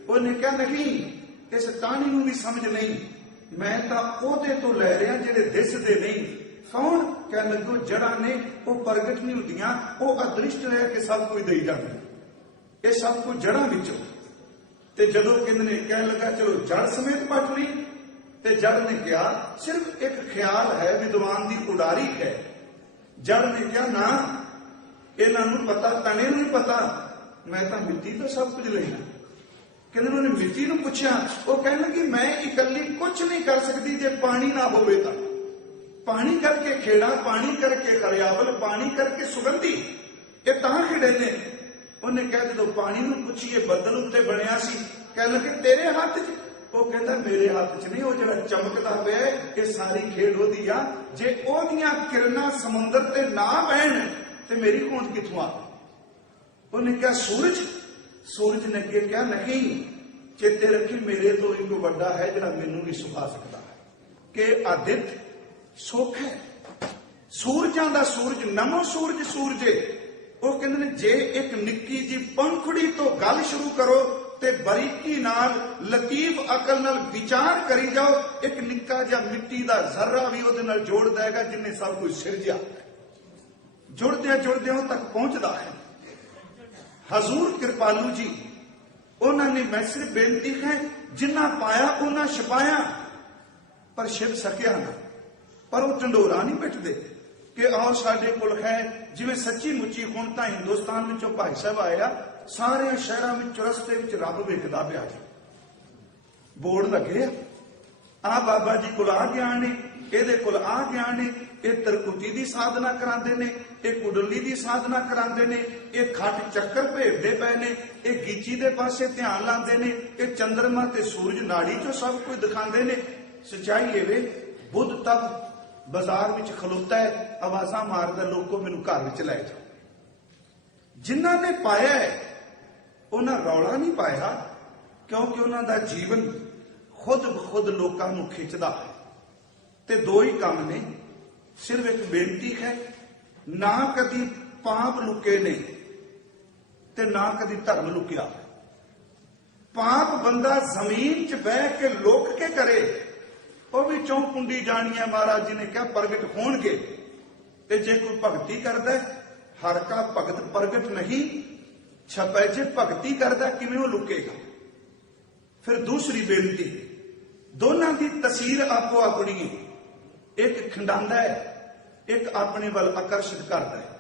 उन्हें कहा नहीं इस टाहनी नूं भी समझ नहीं, मैं तां ओहदे तो लै रहा जिहड़े दिसदे नहीं। कौन? कह लगो जड़ा ने, वो प्रगट नहीं होंदियां, वो अदृष्ट रह के सब कुछ दई जांदे, ये सब कुछ जड़ा विचों। ते जदों कहंदे ने कह लगा चलो जड़ समेत पट ली, ते जड़ ने कहा सिर्फ एक ख्याल है विद्वान की उडारी है। जड़ ने कहा ना, इन्हां नूं पता, तने नूं नहीं पता, मैं तो मिट्टी तो सब कुछ लेना। कहते उन्होंने मिट्टी नूं पुछया, वो कहने लगी मैं इकल्ली कुछ नहीं कर सकती जे पानी ना होवे तां। पानी करके खेड़ा, पानी करके हरियावल, पानी करके सुगंधी, ये तां खिड़े ने। उन्हें कहा जो पानी नूं पुछीए बदल उत्ते बनिया सी, कह लगे तेरे हाथ च, वो कहता मेरे हाथ च नहीं, वो जो चमकता पे ये सारी खेड़ ओदी आ, जे ओदियां किरणां समुंदर ते ना बहन ते मेरी होंद किथों आ। उन्हें कहा सूरज, सूरज ने अगे कहा नहीं, चेते रखी मेरे तो एक बड़ा है जिहड़ा मैनू भी सुखा सकता है, कि आदित्य सुख है, सूरजां दा सूरज, नमो सूरज सूरजे। वो कहते ने जे एक निक्की जी पंखड़ी तो गल शुरू करो ते बरीकी नाल लतीफ अकल नाल विचार करी जाओ, एक निक्का जिहा मिट्टी दा जर्रा भी उहदे नाल जोड़ देगा जिन्हें सब कुछ सिरजा। जुड़दे तक पहुंचदा है। हजूर कृपालू जी उन्होंने मैं सिर्फ बेनती है जिन्ना पाया उन्ना छपाया, पर शिव सकिया ना, पर वो ढंडोरा नहीं पिटदे कि आओ साडे कोल है। जिवें सच्ची मुच्ची हुण तां हिंदुस्तान विचों भाई साहब आया, सारे शहरां विच रस्ते विच रब वेखदा पिया जी, बोर्ड लगे आ बाबा जी कोल आ ज्ञान ने, ਇਹਦੇ ਕੋਲ ਆ ਗਿਆਨ ਨੇ, ਇਹ ਤਰकुटी ਦੀ ਸਾਧਨਾ ਕਰਾਉਂਦੇ ਨੇ, ਇਹ ਕੁੰਡਲੀ ਦੀ ਸਾਧਨਾ ਕਰਾਉਂਦੇ ਨੇ, ਇਹ ਖੱਟ ਚੱਕਰ ਭੇਜਦੇ ਪਏ ਨੇ, ਇਹ ਗੀਚੀ ਦੇ ਪਾਸੇ ਧਿਆਨ ਲਾਉਂਦੇ ਨੇ, ਇਹ ਚੰਦਰਮਾ ਤੇ ਸੂਰਜ ਨਾੜੀ ਚੋਂ ਸਭ ਕੁਝ ਦਿਖਾਉਂਦੇ ਨੇ। ਸੱਚਾਈ ਇਹ ਵੇ ਬੁੱਧ ਤੱਕ ਬਾਜ਼ਾਰ ਵਿੱਚ ਖਲੋਤਾ ਹੈ, ਆਵਾਜ਼ਾਂ ਮਾਰਦਾ ਲੋਕੋ ਮੈਨੂੰ ਘਰ ਵਿੱਚ ਲੈ ਜਾਓ। ਜਿਨ੍ਹਾਂ ਨੇ ਪਾਇਆ ਉਹਨਾਂ ਰੌਲਾ ਨਹੀਂ ਪਾਇਆ, ਕਿਉਂਕਿ ਉਹਨਾਂ ਦਾ ਜੀਵਨ ਖੁਦ ਬਖੁਦ ਲੋਕਾਂ ਨੂੰ ਖਿੱਚਦਾ ਹੈ। ਤੇ ਦੋ ਹੀ ਕੰਮ ਨੇ, ਸਿਰਫ ਇੱਕ ਬੇਨਤੀ ਹੈ, ਨਾ ਕਦੀ ਪਾਪ ਲੁਕੇ ਨੇ ਤੇ ਨਾ ਕਦੀ ਧਰਮ ਲੁਕਿਆ। ਪਾਪ ਬੰਦਾ ਜ਼ਮੀਨ 'ਚ ਬਹਿ ਕੇ ਲੁਕ ਕੇ ਕਰੇ, ਉਹ ਵੀ ਚੌਂ ਕੁੰਡੀ ਜਾਣੀ ਹੈ। ਮਹਾਰਾਜ ਜੀ ਨੇ ਕਿਹਾ ਪ੍ਰਗਟ ਹੋਣਗੇ। ਤੇ ਜੇ ਕੋਈ ਭਗਤੀ ਕਰਦਾ, ਹਰ ਕਾ ਭਗਤ ਪ੍ਰਗਟ ਨਹੀਂ ਛਪੈ, ਜੇ ਭਗਤੀ ਕਰਦਾ ਕਿਵੇਂ ਉਹ ਲੁਕੇਗਾ। ਫਿਰ ਦੂਸਰੀ ਬੇਨਤੀ, ਦੋਨਾਂ ਦੀ ਤਸਵੀਰ ਆਪੋ ਆਪਣੀ ਹੈ, ਇੱਕ ਖਿੰਡਾਉਂਦਾ ਹੈ, ਇੱਕ ਆਪਣੇ ਵੱਲ ਆਕਰਸ਼ਿਤ ਕਰਦਾ ਹੈ।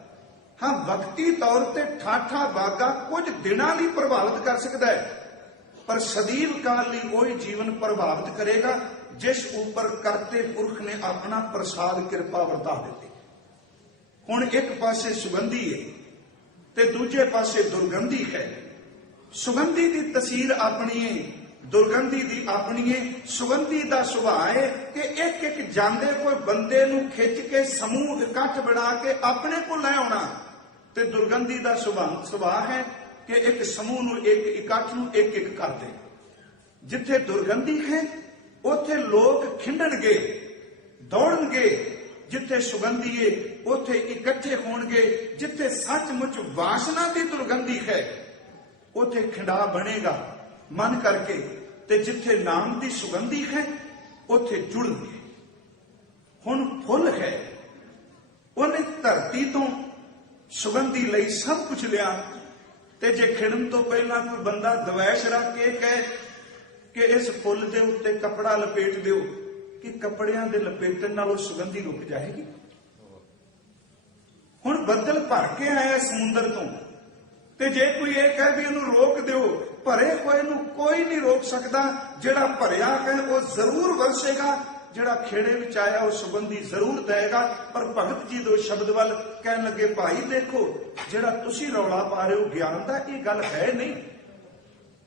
ਹਾਂ, ਵਕਤੀ ਤੌਰ ਤੇ ਠਾਠਾ ਬਾਗਾ ਕੁਝ ਦਿਨਾਂ ਲਈ ਪ੍ਰਭਾਵਿਤ ਕਰ ਸਕਦਾ ਹੈ, ਪਰ ਸਦੀਵ ਕਾਲ ਲਈ ਉਹੀ ਜੀਵਨ ਪ੍ਰਭਾਵਿਤ ਕਰੇਗਾ ਜਿਸ ਉੱਪਰ ਕਰਤੇ ਪੁਰਖ ਨੇ ਆਪਣਾ ਪ੍ਰਸਾਦ ਕਿਰਪਾ ਵਰਤਾ ਦਿੱਤੀ। ਹੁਣ ਇੱਕ ਪਾਸੇ ਸੁਗੰਧੀ ਹੈ ਤੇ ਦੂਜੇ ਪਾਸੇ ਦੁਰਗੰਧੀ ਹੈ। ਸੁਗੰਧੀ ਦੀ ਤਸਵੀਰ ਆਪਣੀ ਹੈ, ਦੁਰਗੰਧੀ ਦੀ ਆਪਣੀ ਹੈ। ਸੁਗੰਧੀ ਦਾ ਸੁਭਾਅ ਹੈ ਕਿ ਇੱਕ ਇੱਕ ਜਾਂਦੇ ਕੋਈ ਬੰਦੇ ਨੂੰ ਖਿੱਚ ਕੇ ਸਮੂਹ ਇਕੱਠ ਬਣਾ ਕੇ ਆਪਣੇ ਕੋਲ ਲੈ ਆਉਣਾ, ਤੇ ਦੁਰਗੰਧੀ ਦਾ ਸੁਭਾਅ ਹੈ ਕਿ ਇੱਕ ਸਮੂਹ ਨੂੰ, ਇੱਕ ਇਕੱਠ ਨੂੰ ਇੱਕ ਇੱਕ ਕਰਦੇ। ਜਿੱਥੇ ਦੁਰਗੰਧੀ ਹੈ ਉੱਥੇ ਲੋਕ ਖਿੰਡਣਗੇ, ਦੌੜਨਗੇ। ਜਿੱਥੇ ਸੁਗੰਧੀ ਹੈ ਉੱਥੇ ਇਕੱਠੇ ਹੋਣਗੇ। ਜਿੱਥੇ ਸੱਚਮੁੱਚ ਵਾਸਨਾ ਦੀ ਦੁਰਗੰਧੀ ਹੈ ਉੱਥੇ ਖਿੰਡਾ ਬਣੇਗਾ ਮਨ ਕਰਕੇ, ਤੇ ਜਿੱਥੇ ਨਾਮ ਦੀ ਸੁਗੰਧੀ ਹੈ ਉੱਥੇ ਜੁੜਨਗੇ। ਹੁਣ ਫੁੱਲ ਹੈ, ਉਹਨੇ ਧਰਤੀ ਤੋਂ ਸੁਗੰਧੀ ਲਈ ਸਭ ਕੁਝ ਲਿਆ, ਤੇ ਜੇ ਖਿੜਨ ਤੋਂ ਪਹਿਲਾਂ ਕੋਈ ਬੰਦਾ ਦਵੈਸ਼ ਰੱਖ ਕੇ ਕਹੇ ਕਿ ਇਸ ਫੁੱਲ ਦੇ ਉੱਤੇ ਕੱਪੜਾ ਲਪੇਟ ਦਿਓ, ਕਿ ਕੱਪੜਿਆਂ ਦੇ ਲਪੇਟਣ ਨਾਲ ਉਹ ਸੁਗੰਧੀ ਰੁਕ ਜਾਏਗੀ। ਹੁਣ ਬੱਦਲ ਭਰ ਕੇ ਆਇਆ ਸਮੁੰਦਰ ਤੋਂ, ਤੇ ਜੇ ਕੋਈ ਇਹ ਕਹੇ ਵੀ ਇਹਨੂੰ ਰੋਕ ਦਿਓ, ਭਰੇ ਹੋਏ ਨੂੰ ਕੋਈ ਨਹੀਂ ਰੋਕ ਸਕਦਾ। ਜਿਹੜਾ ਭਰਿਆ ਹੈ ਉਹ ਜ਼ਰੂਰ ਵਰਸੇਗਾ, ਜਿਹੜਾ ਖੇੜੇ ਵਿੱਚ ਆਇਆ ਉਹ ਸੁਗੰਧੀ ਜ਼ਰੂਰ ਦੇਗਾ। ਪਰ ਭਗਤ ਜੀ ਦੋ ਸ਼ਬਦ ਵੱਲ ਕਹਿਣ ਲੱਗੇ, ਭਾਈ ਦੇਖੋ ਜਿਹੜਾ ਤੁਸੀਂ ਰੌਲਾ ਪਾ ਰਹੇ ਹੋ ਗਿਆਨ ਦਾ, ਇਹ ਗੱਲ ਹੈ ਨਹੀਂ।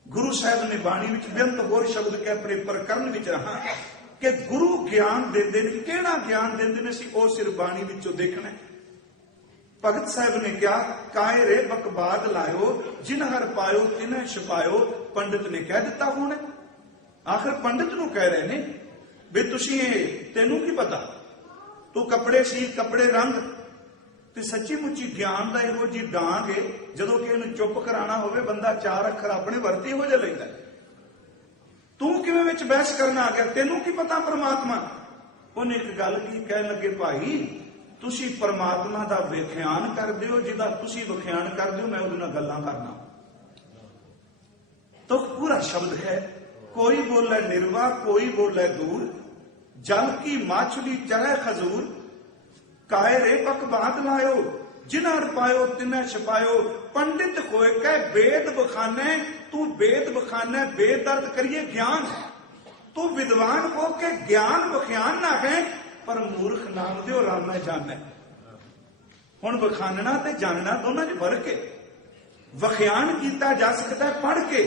ਗੁਰੂ ਸਾਹਿਬ ਨੇ ਬਾਣੀ ਵਿੱਚ ਬੇਅੰਤ ਹੋਰ ਸ਼ਬਦ ਕਹਿ ਆਪਣੇ ਪ੍ਰਕਰਨ ਵਿੱਚ ਰਹਾ ਕਿ ਗੁਰੂ ਗਿਆਨ ਦਿੰਦੇ ਨੇ। ਕਿਹੜਾ ਗਿਆਨ ਦਿੰਦੇ ਨੇ ਅਸੀਂ ਉਹ ਸਿਰ ਬਾਣੀ ਵਿੱਚੋਂ ਦੇਖਣਾ। ਭਗਤ ਸਾਹਿਬ ਨੇ ਕਿਹਾ ਕਾਇ ਰੇ ਬਕਬਾਦ ਲਾਇਓ ਜਿਨ ਹਰ ਪਾਇਓ ਤਿਨੈ ਛਪਾਇਓ। ਪੰਡਿਤ ਨੇ ਕਹਿ ਦਿੱਤਾ ਹੁਣ, ਆਖਰ ਪੰਡਿਤ ਨੂੰ ਕਹਿ ਰਹੇ ਨੇ ਵੀ ਤੁਸੀਂ ਇਹ, ਤੈਨੂੰ ਕੀ ਪਤਾ, ਤੂੰ ਕੱਪੜੇ ਸੀ, ਕੱਪੜੇ ਰੰਗ, ਤੇ ਸੱਚੀ ਮੁੱਚੀ ਗਿਆਨ ਦਾ ਇਹੋ ਜੀ ਡਾਂਗ ਏ, ਜਦੋਂ ਕਿ ਇਹਨੂੰ ਚੁੱਪ ਕਰਾਣਾ ਹੋਵੇ ਬੰਦਾ ਚਾਰ ਅੱਖਰ ਆਪਣੇ ਵਰਤੇ ਹੋ ਜਾ ਲੈਂਦਾ। ਤੂੰ ਕਿਵੇਂ ਵਿੱਚ ਬਹਿਸ ਕਰਨ ਆ ਗਿਆ, ਤੈਨੂੰ ਕੀ ਪਤਾ ਪਰਮਾਤਮਾ। ਉਹਨੇ ਇੱਕ ਗੱਲ ਕੀ ਕਹਿਣ ਲੱਗੇ, ਭਾਈ ਤੁਸੀਂ ਪਰਮਾਤਮਾ ਦਾ ਵਿਖਿਆਨ ਕਰਦੇ ਹੋ, ਜਿਹਦਾ ਤੁਸੀਂ ਵਿਖਿਆਨ ਕਰਦੇ ਹੋ ਮੈਂ ਉਹਦੇ ਨਾਲ ਗੱਲਾਂ ਕਰਨਾ। ਤਾਂ ਪੂਰਾ ਸ਼ਬਦ ਹੈ, ਕੋਈ ਬੋਲੇ ਨਿਰਵਾ ਕੋਈ ਬੋਲੇ ਦੂਰ, ਜਲ ਕੀ ਮਾਛਲੀ ਚਰੇ ਖਜ਼ੂਰ। ਕਾਇ ਰੇ ਬਕਬਾਦ ਲਾਇਓ ਜਿਨ੍ਹਾਂ ਪਾਇਓ ਤਿਨੈ ਛਪਾਇਓ। ਪੰਡਿਤ ਹੋਏ ਕਹਿ ਵੇਦ ਬਖਾਨੇ, ਤੂੰ ਵੇਦ ਬਖਾਨੇ, ਵੇਦ ਅਰਥ ਕਰੀਏ ਗਿਆਨ। ਤੂੰ ਵਿਦਵਾਨ ਹੋ ਕੇ ਗਿਆਨ ਬਖਿਆਨ ਨਾ ਹੈ, ਪਰ ਮੂਰਖ ਨਾਮ ਦਿਓ ਰਾਮੈ ਜਾਣੈ। ਹੁਣ ਬਖਾਨਣਾ ਤੇ ਜਾਣਨਾ ਦੋਨਾਂ 'ਚ ਫਰਕ ਹੈ। ਵਿਖਿਆਨ ਕੀਤਾ ਜਾ ਸਕਦਾ ਪੜ੍ਹ ਕੇ,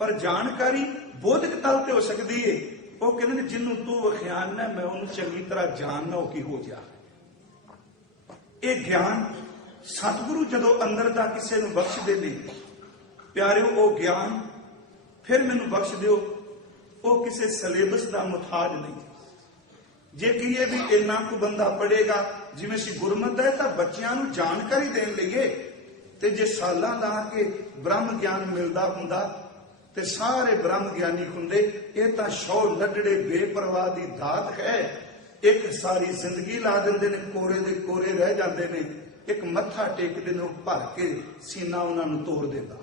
ਪਰ ਜਾਣਕਾਰੀ ਬੋਧਕ ਤਲ ਤੇ ਹੋ ਸਕਦੀ ਹੈ। ਉਹ ਕਹਿੰਦੇ ਨੇ ਜਿਹਨੂੰ ਤੂੰ ਵਿਖਿਆਨ ਹੈ ਮੈਂ ਉਹਨੂੰ ਚੰਗੀ ਤਰ੍ਹਾਂ ਜਾਣਨਾ, ਉਹ ਕੀ ਹੋ ਜਾ। ਇਹ ਗਿਆਨ ਸਤਿਗੁਰੂ ਜਦੋਂ ਅੰਦਰ ਦਾ ਕਿਸੇ ਨੂੰ ਬਖਸ਼ਦੇ ਨੇ ਪਿਆਰਿਓ, ਉਹ ਗਿਆਨ ਫਿਰ ਮੈਨੂੰ ਬਖਸ਼ ਦਿਓ, ਉਹ ਕਿਸੇ ਸਿਲੇਬਸ ਦਾ ਮੁਤਾਜ ਨਹੀਂ। ਜੇ ਕਹੀਏ ਵੀ ਇੰਨਾ ਕੁ ਬੰਦਾ ਪੜ੍ਹੇਗਾ, ਜਿਵੇਂ ਅਸੀਂ ਗੁਰਮਤਿ ਹੈ ਤਾਂ ਬੱਚਿਆਂ ਨੂੰ ਜਾਣਕਾਰੀ ਦੇਣ ਲਈਏ, ਤੇ ਜੇ ਸਾਲਾਂ ਲਾ ਕੇ ਬ੍ਰਹਮ ਗਿਆਨ ਮਿਲਦਾ ਹੁੰਦਾ ਤੇ ਸਾਰੇ ਬ੍ਰਹਮ ਗਿਆਨੀ ਹੁੰਦੇ। ਇਹ ਤਾਂ ਸ਼ੌ ਲੱਡੜੇ ਬੇਪਰਵਾਹ ਦੀ ਦਾਤ ਹੈ। ਇੱਕ ਸਾਰੀ ਜ਼ਿੰਦਗੀ ਲਾ ਦਿੰਦੇ ਨੇ, ਕੋਰੇ ਦੇ ਕੋਰੇ ਰਹਿ ਜਾਂਦੇ ਨੇ। ਇੱਕ ਮੱਥਾ ਟੇਕਦੇ ਨੇ, ਉਹ ਭਰ ਕੇ ਸੀਨਾ ਉਹਨਾਂ ਨੂੰ ਤੋੜ ਦਿੰਦਾ।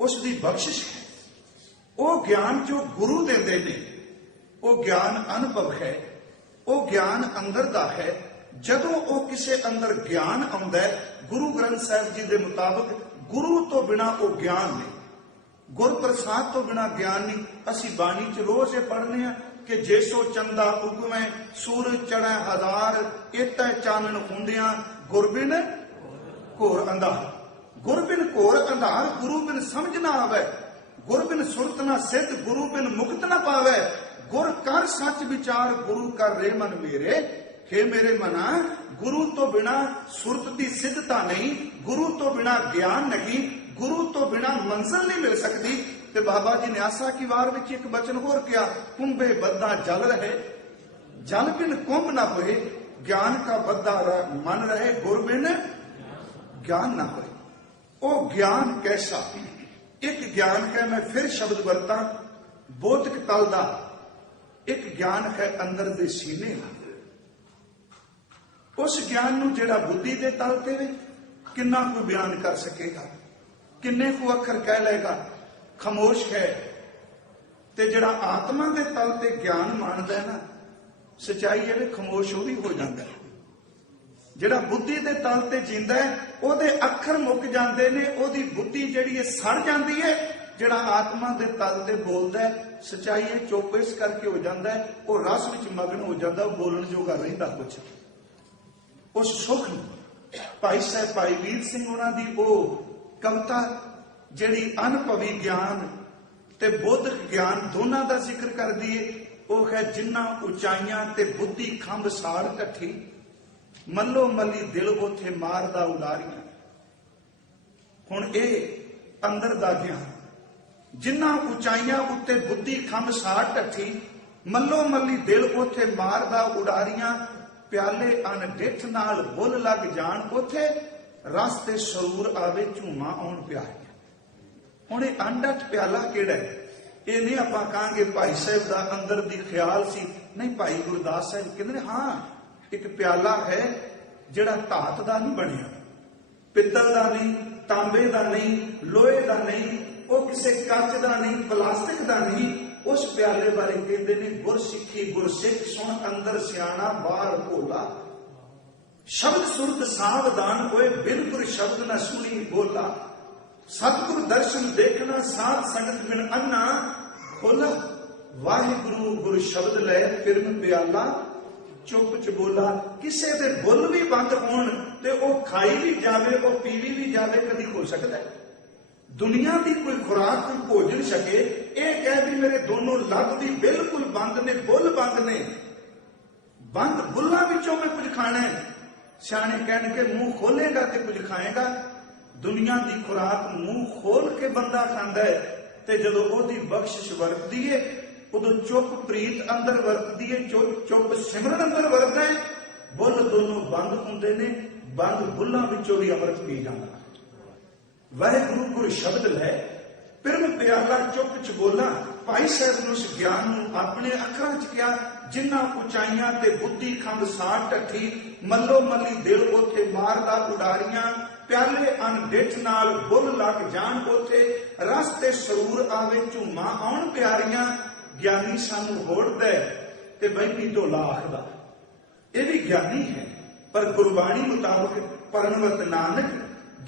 ਉਸ ਦੀ ਬਖਸ਼ਿਸ਼ ਹੈ। ਉਹ ਗਿਆਨ ਜੋ ਗੁਰੂ ਦਿੰਦੇ ਨੇ, ਉਹ ਗਿਆਨ ਅਨੁਭਵ ਹੈ, ਉਹ ਗਿਆਨ ਅੰਦਰ ਦਾ ਹੈ। ਜਦੋਂ ਉਹ ਕਿਸੇ ਅੰਦਰ ਗਿਆਨ ਆਉਂਦਾ ਹੈ, ਗੁਰੂ ਗ੍ਰੰਥ ਸਾਹਿਬ ਜੀ ਦੇ ਮੁਤਾਬਕ ਗੁਰੂ ਤੋਂ ਬਿਨਾ ਉਹ ਗਿਆਨ ਨਹੀਂ, ਗੁਰਪ੍ਰਸਾਦ ਤੋਂ ਬਿਨਾ ਗਿਆਨ ਨਹੀਂ। ਅਸੀਂ ਬਾਣੀ 'ਚ ਰੋਜ਼ ਇਹ ਪੜ੍ਹਨੇ ਆ ਕਿ ਜੇਸੋ ਚੰਦਾ ਉਗਵੇਂ ਸੂਰਜ ਚੜ੍ਹੈ ਹਜ਼ਾਰ, ਏਤੈ ਚਾਨਣ ਹੁੰਦਿਆਂ ਗੁਰਬਿਨ ਘੋਰ ਅੰਧਾਰ। ਗੁਰਬਿਨ ਘੋਰ ਅੰਧਾਰ, ਗੁਰੂ ਬਿਨ ਸਮਝ ਨਾ ਆਵੇ, ਗੁਰ ਬਿਨ ਸੁਰਤ ਨਾ ਸਿੱਧ, ਗੁਰੂ ਬਿਨ ਮੁਕਤ ਨਾ ਪਾਵੇ। ਗੁਰ ਕਰ ਸੱਚ ਵਿਚਾਰ, ਗੁਰੂ ਕਰ ਰੇ ਮਨ ਮੇਰੇ। हे ਮੇਰੇ ਮਨਾ, ਗੁਰੂ ਤੋਂ ਬਿਨਾ ਸੁਰਤ ਦੀ ਸਿੱਧਤਾ ਨਹੀਂ, ਗੁਰੂ ਤੋਂ ਬਿਨਾ ਗਿਆਨ ਨਹੀਂ, ਗੁਰੂ ਤੋਂ ਬਿਨਾ ਮੰਜ਼ਿਲ ਨਹੀਂ ਮਿਲ ਸਕਦੀ। ਤੇ ਬਾਬਾ ਜੀ ਨੇ ਆਸਾ ਕੀ ਵਾਰ ਵਿੱਚ ਇੱਕ ਬਚਨ ਹੋਰ ਕਿਹਾ, ਕੁੰਭੇ ਬੱਧਾ ਜਲ ਰਹੇ, ਜਲ ਬਿਨ ਕੁੰਭ ਨਾ ਹੋਏ। ਗਿਆਨ ਕਾ ਬੱਧਾ ਮਨ ਰਹੇ, ਗੁਰ ਬਿਨ ਗਿਆਨ ਨਾ ਹੋਏ। ਉਹ ਗਿਆਨ ਕੈਸਾ, ਇੱਕ ਗਿਆਨ ਹੈ, ਮੈਂ ਫਿਰ ਸ਼ਬਦ ਵਰਤਾਂ, ਬੋਧਕ ਤਲ ਦਾ। ਇੱਕ ਗਿਆਨ ਹੈ ਅੰਦਰ ਦੇ ਸੀਨੇ ਦਾ। ਉਸ ਗਿਆਨ ਨੂੰ ਜਿਹੜਾ ਬੁੱਧੀ ਦੇ ਤਲ ਤੇ ਵੇ, ਕਿੰਨਾ ਕੁ ਬਿਆਨ ਕਰ ਸਕੇਗਾ, ਕਿੰਨੇ ਕੁ ਅੱਖਰ ਕਹਿ ਲਏਗਾ, ਖਾਮੋਸ਼ ਹੈ। ਤੇ ਜਿਹੜਾ ਆਤਮਾ ਦੇ ਤਲ ਤੇ ਗਿਆਨ ਮੰਨਦਾ ਹੈ ਨਾ, ਸਚਾਈ ਇਹ ਖਾਮੋਸ਼ ਉਹ ਵੀ ਹੋ ਜਾਂਦਾ ਹੈ। ਜਿਹੜਾ ਬੁੱਧੀ ਦੇ ਤਲ ਤੇ ਜਿੰਦਾ ਹੈ, ਉਹਦੇ ਅੱਖਰ ਮੁੱਕ ਜਾਂਦੇ ਨੇ, ਉਹਦੀ ਬੁੱਧੀ ਜਿਹੜੀ ਹੈ ਸੜ ਜਾਂਦੀ ਹੈ। ਜਿਹੜਾ ਆਤਮਾ ਦੇ ਤਲ ਤੇ ਬੋਲਦਾ ਹੈ, ਸਚਾਈ ਇਹ ਚੁੱਪ ਇਸ ਕਰਕੇ ਹੋ ਜਾਂਦਾ ਹੈ, ਉਹ ਰਸ ਵਿੱਚ ਮਗਨ ਹੋ ਜਾਂਦਾ, ਉਹ ਬੋਲਣ ਜੋਗਾ ਰਹਿੰਦਾ ਕੁਛ। ਉਸ ਸੁਖ ਨੂੰ ਭਾਈ ਸਾਹਿਬ ਭਾਈ ਵੀਰ ਸਿੰਘ ਉਹਨਾਂ ਦੀ ਉਹ ਕਵਿਤਾ ਜਿਹੜੀ ਅਨੁਭਵੀ ਗਿਆਨ ਤੇ ਬੋਧਕ ਗਿਆਨ ਦੋਨਾਂ ਦਾ ਜ਼ਿਕਰ ਕਰਦੀ ਹੈ, ਉਹ ਹੈ ਜਿੰਨਾ ਉਚਾਈਆਂ ਤੇ ਬੁੱਧੀ ਖੰਭ ਸਾੜ ਇਕੱਠੀ, ਮੱਲੋ ਮੱਲੀ ਦਿਲ ਉਥੇ ਮਾਰਦਾ ਉਡਾਰੀਆਂ। ਹੁਣ ਇਹ ਅੰਦਰ ਦਾ ਗਿਆਨ, ਜਿੰਨਾ ਉਚਾਈਆਂ ਉੱਤੇ ਬੁੱਧੀ ਖੰਭ ਸਾੜ ਇਕੱਠੀ, ਮੱਲੋ ਮੱਲੀ ਦਿਲ ਉਥੇ ਮਾਰਦਾ ਉਡਾਰੀਆਂ। ਪਿਆਲੇ ਅਨ ਡਿੱਠ ਨਾਲ ਬੁੱਲ ਲੱਗ ਜਾਣ ਉਥੇ, ਰਸ ਤੇ ਸਰੂਰ ਆਵੇ ਝੂਮਾ ਆਉਣ ਪਿਆਰੀਆਂ। ਹੁਣ ਇਹ ਅਣਡੱਠ ਪਿਆਲਾ ਕਿਹੜਾ ਹੈ? ਇਹ ਨਹੀਂ ਆਪਾਂ ਕਹਾਂਗੇ ਭਾਈ ਸਾਹਿਬ ਦਾ ਅੰਦਰ ਦੀ ਖਿਆਲ ਸੀ, ਨਹੀਂ। ਭਾਈ ਗੁਰਦਾਸ ਸਾਹਿਬ ਕਹਿੰਦੇ ਨੇ ਹਾਂ, ਇੱਕ ਪਿਆਲਾ ਹੈ ਜਿਹੜਾ ਧਾਤ ਦਾ ਨਹੀਂ ਬਣਿਆ, ਪਿੱਤਲ ਦਾ ਨਹੀਂ, ਤਾਂਬੇ ਦਾ ਨਹੀਂ, ਲੋਹੇ ਦਾ ਨਹੀਂ, ਉਹ ਕਿਸੇ ਕੱਚ ਦਾ ਨਹੀਂ, ਪਲਾਸਟਿਕ ਦਾ ਨਹੀਂ। ਉਸ ਪਿਆਲੇ ਬਾਰੇ ਕਹਿੰਦੇ ਨੇ ਗੁਰ ਸਿੱਖੀ ਗੁਰਸਿੱਖ ਸੁਣ, ਅੰਦਰ ਸਿਆਣਾ ਬਾਹਰ ਭੋਲਾ। ਸ਼ਬਦ ਸੁਰਤ ਸਾਵਧਾਨ ਹੋਏ, ਬਿਲਕੁਲ ਸ਼ਬਦ ਨਾ ਸੁਣੀ ਬੋਲਾ। ਸਤਿਗੁਰ ਦਰਸ਼ਨ ਦੇਖਣਾ, ਸਾਧ ਸੰਗਤ ਬਿਨ ਅੰਨਾ ਖੋਲਾ। ਵਾਹਿਗੁਰੂ ਗੁਰ ਸ਼ਬਦ ਲੈ, ਫਿਰਨ ਪਿਆਲਾ ਚੁੱਪ ਚ ਬੋਲਾ। ਕਿਸੇ ਦੇ ਬੁੱਲ ਵੀ ਬੰਦ ਹੋਣ ਤੇ ਉਹ ਖਾਈ ਵੀ ਜਾਵੇ, ਉਹ ਪੀਵੀ ਵੀ ਜਾਵੇ, ਕਦੀ ਹੋ ਸਕਦਾ ਹੈ। ਦੁਨੀਆ ਦੀ ਕੋਈ ਖੁਰਾਕ, ਕੋਈ ਭੋਜਨ ਛਕੇ, ਇਹ ਕਹਿ ਵੀ ਮੇਰੇ ਦੋਨੋਂ ਲੱਗ ਵੀ ਬਿਲਕੁਲ ਬੰਦ ਨੇ, ਬੁੱਲ ਬੰਦ ਨੇ, ਬੰਦ ਬੁੱਲਾਂ ਵਿੱਚੋਂ ਮੈਂ ਕੁਝ ਖਾਣਾ ਹੈ, सियाने कहणगे मुंह खोलेगा तो कुछ खाएगा। दुनिया की खुराक मुंह खोल के बंदा खांदा है, ते जदों ओदी बख्शिश वरतदी है उदों चुप प्रीत अंदर वरतदी है, चुप सिमरन अंदर वरतदा है। बुल दोनों बंद हुंदे ने, बंद बुल्लां विचों भी अमृत पी जांदा। वाहिगुरू गुर शब्द लै पिरम प्याला चुप च बोला। भाई साहब ने उस ज्ञान नूं अपने अखरां च किया, जिन्ना उचाइयां ते बुद्धि खंड साठ ढठी, मल्लो मल्ली दिल उथे मारदा उडारियां, प्याले अन डिठ नाल बुल लग जान उथे, रस ते सरूर आवे झूमा आउण प्यारियां। ज्ञानी सानू होड़दा ते बहनी ढोला आखदा, ये भी ज्ञानी है। पर गुरबाणी मुताबक परनवत नानक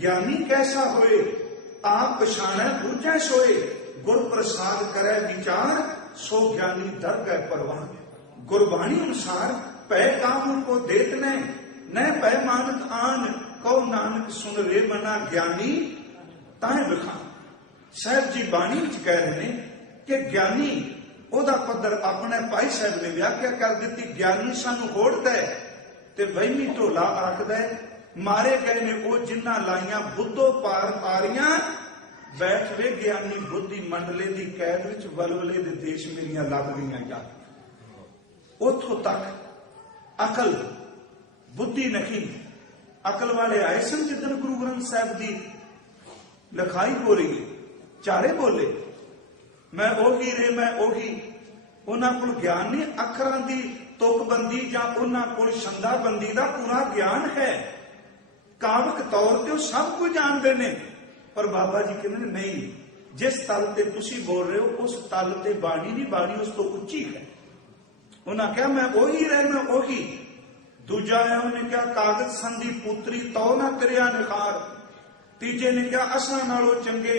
ज्ञानी कैसा होए, आप पछाणै बूझै सोए, गुर प्रसाद करे विचार, सो ज्ञानी दरगह परवान। गुरबाणी अनुसार पै काहू को देत न पै मानत आन, कहो नानक सुन रे मना ज्ञानी ताए बखान। साहब जी बाणी विच कह रहे हैं कि ज्ञानी ओदा पद्धर अपने भाई साहब ने व्याख्या कर दी। ज्ञानी सानू होड़दा है ते वहमी ढोला आखदा है, मारे गए ने वो जिन्ना लाइया बुद्धो पार पारियां, बैठ वे ज्ञानी बुद्धि मंडले दी कैद विच, वलवले दे देश मेरियां लग गईयां जा। उथों तक अकल बुद्धि नहीं। अकल वाले आए सन जिदन गुरु ग्रंथ साहब की लिखाई हो रही है, चारे बोले मैं ओही रे मैं ओही। उन्हां कोल ज्ञान नहीं, अखरां दी तुकबंदी जां उन्हां कोल छंदाबंदी दा पूरा ज्ञान है। कावक तौर ते सब कुछ जानते ने, पर बाबा जी कहते नहीं, जिस तल ते तुसी बोल रहे हो उस तल ते बाणी नहीं, बाणी उस तो उच्ची है। उन्हें कहा मैं ओही रह मैं ओही। दूजा है उन्हें क्या कागज संधि पुत्री तो ना करिया निखार। तीजे ने क्या असा नालों चंगे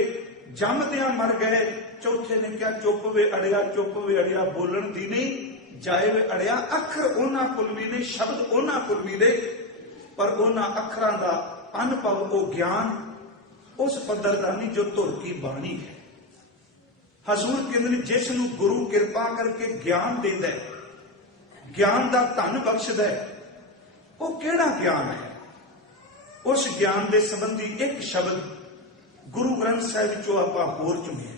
जमदिया मर गए। चौथे ने क्या चुप वे अड़िया बोलन दी नहीं, जाए वे अड़िया। अखर उन्हां कोल भी ने, शब्द उन्हां कोल भी ने, पर उन्हां अखरां दा अनुभव वो ज्ञान उस पद्धर दा नहीं जो धुर की बाणी है। हजूर कहंदे जिसनूं गुरु किरपा करके ज्ञान देंदा है, ज्ञान दा धन बख्शदा है, वो केड़ा ज्ञान है। उस ज्ञान के संबंधी एक शब्द गुरु ग्रंथ साहिब चो आपां होर चुने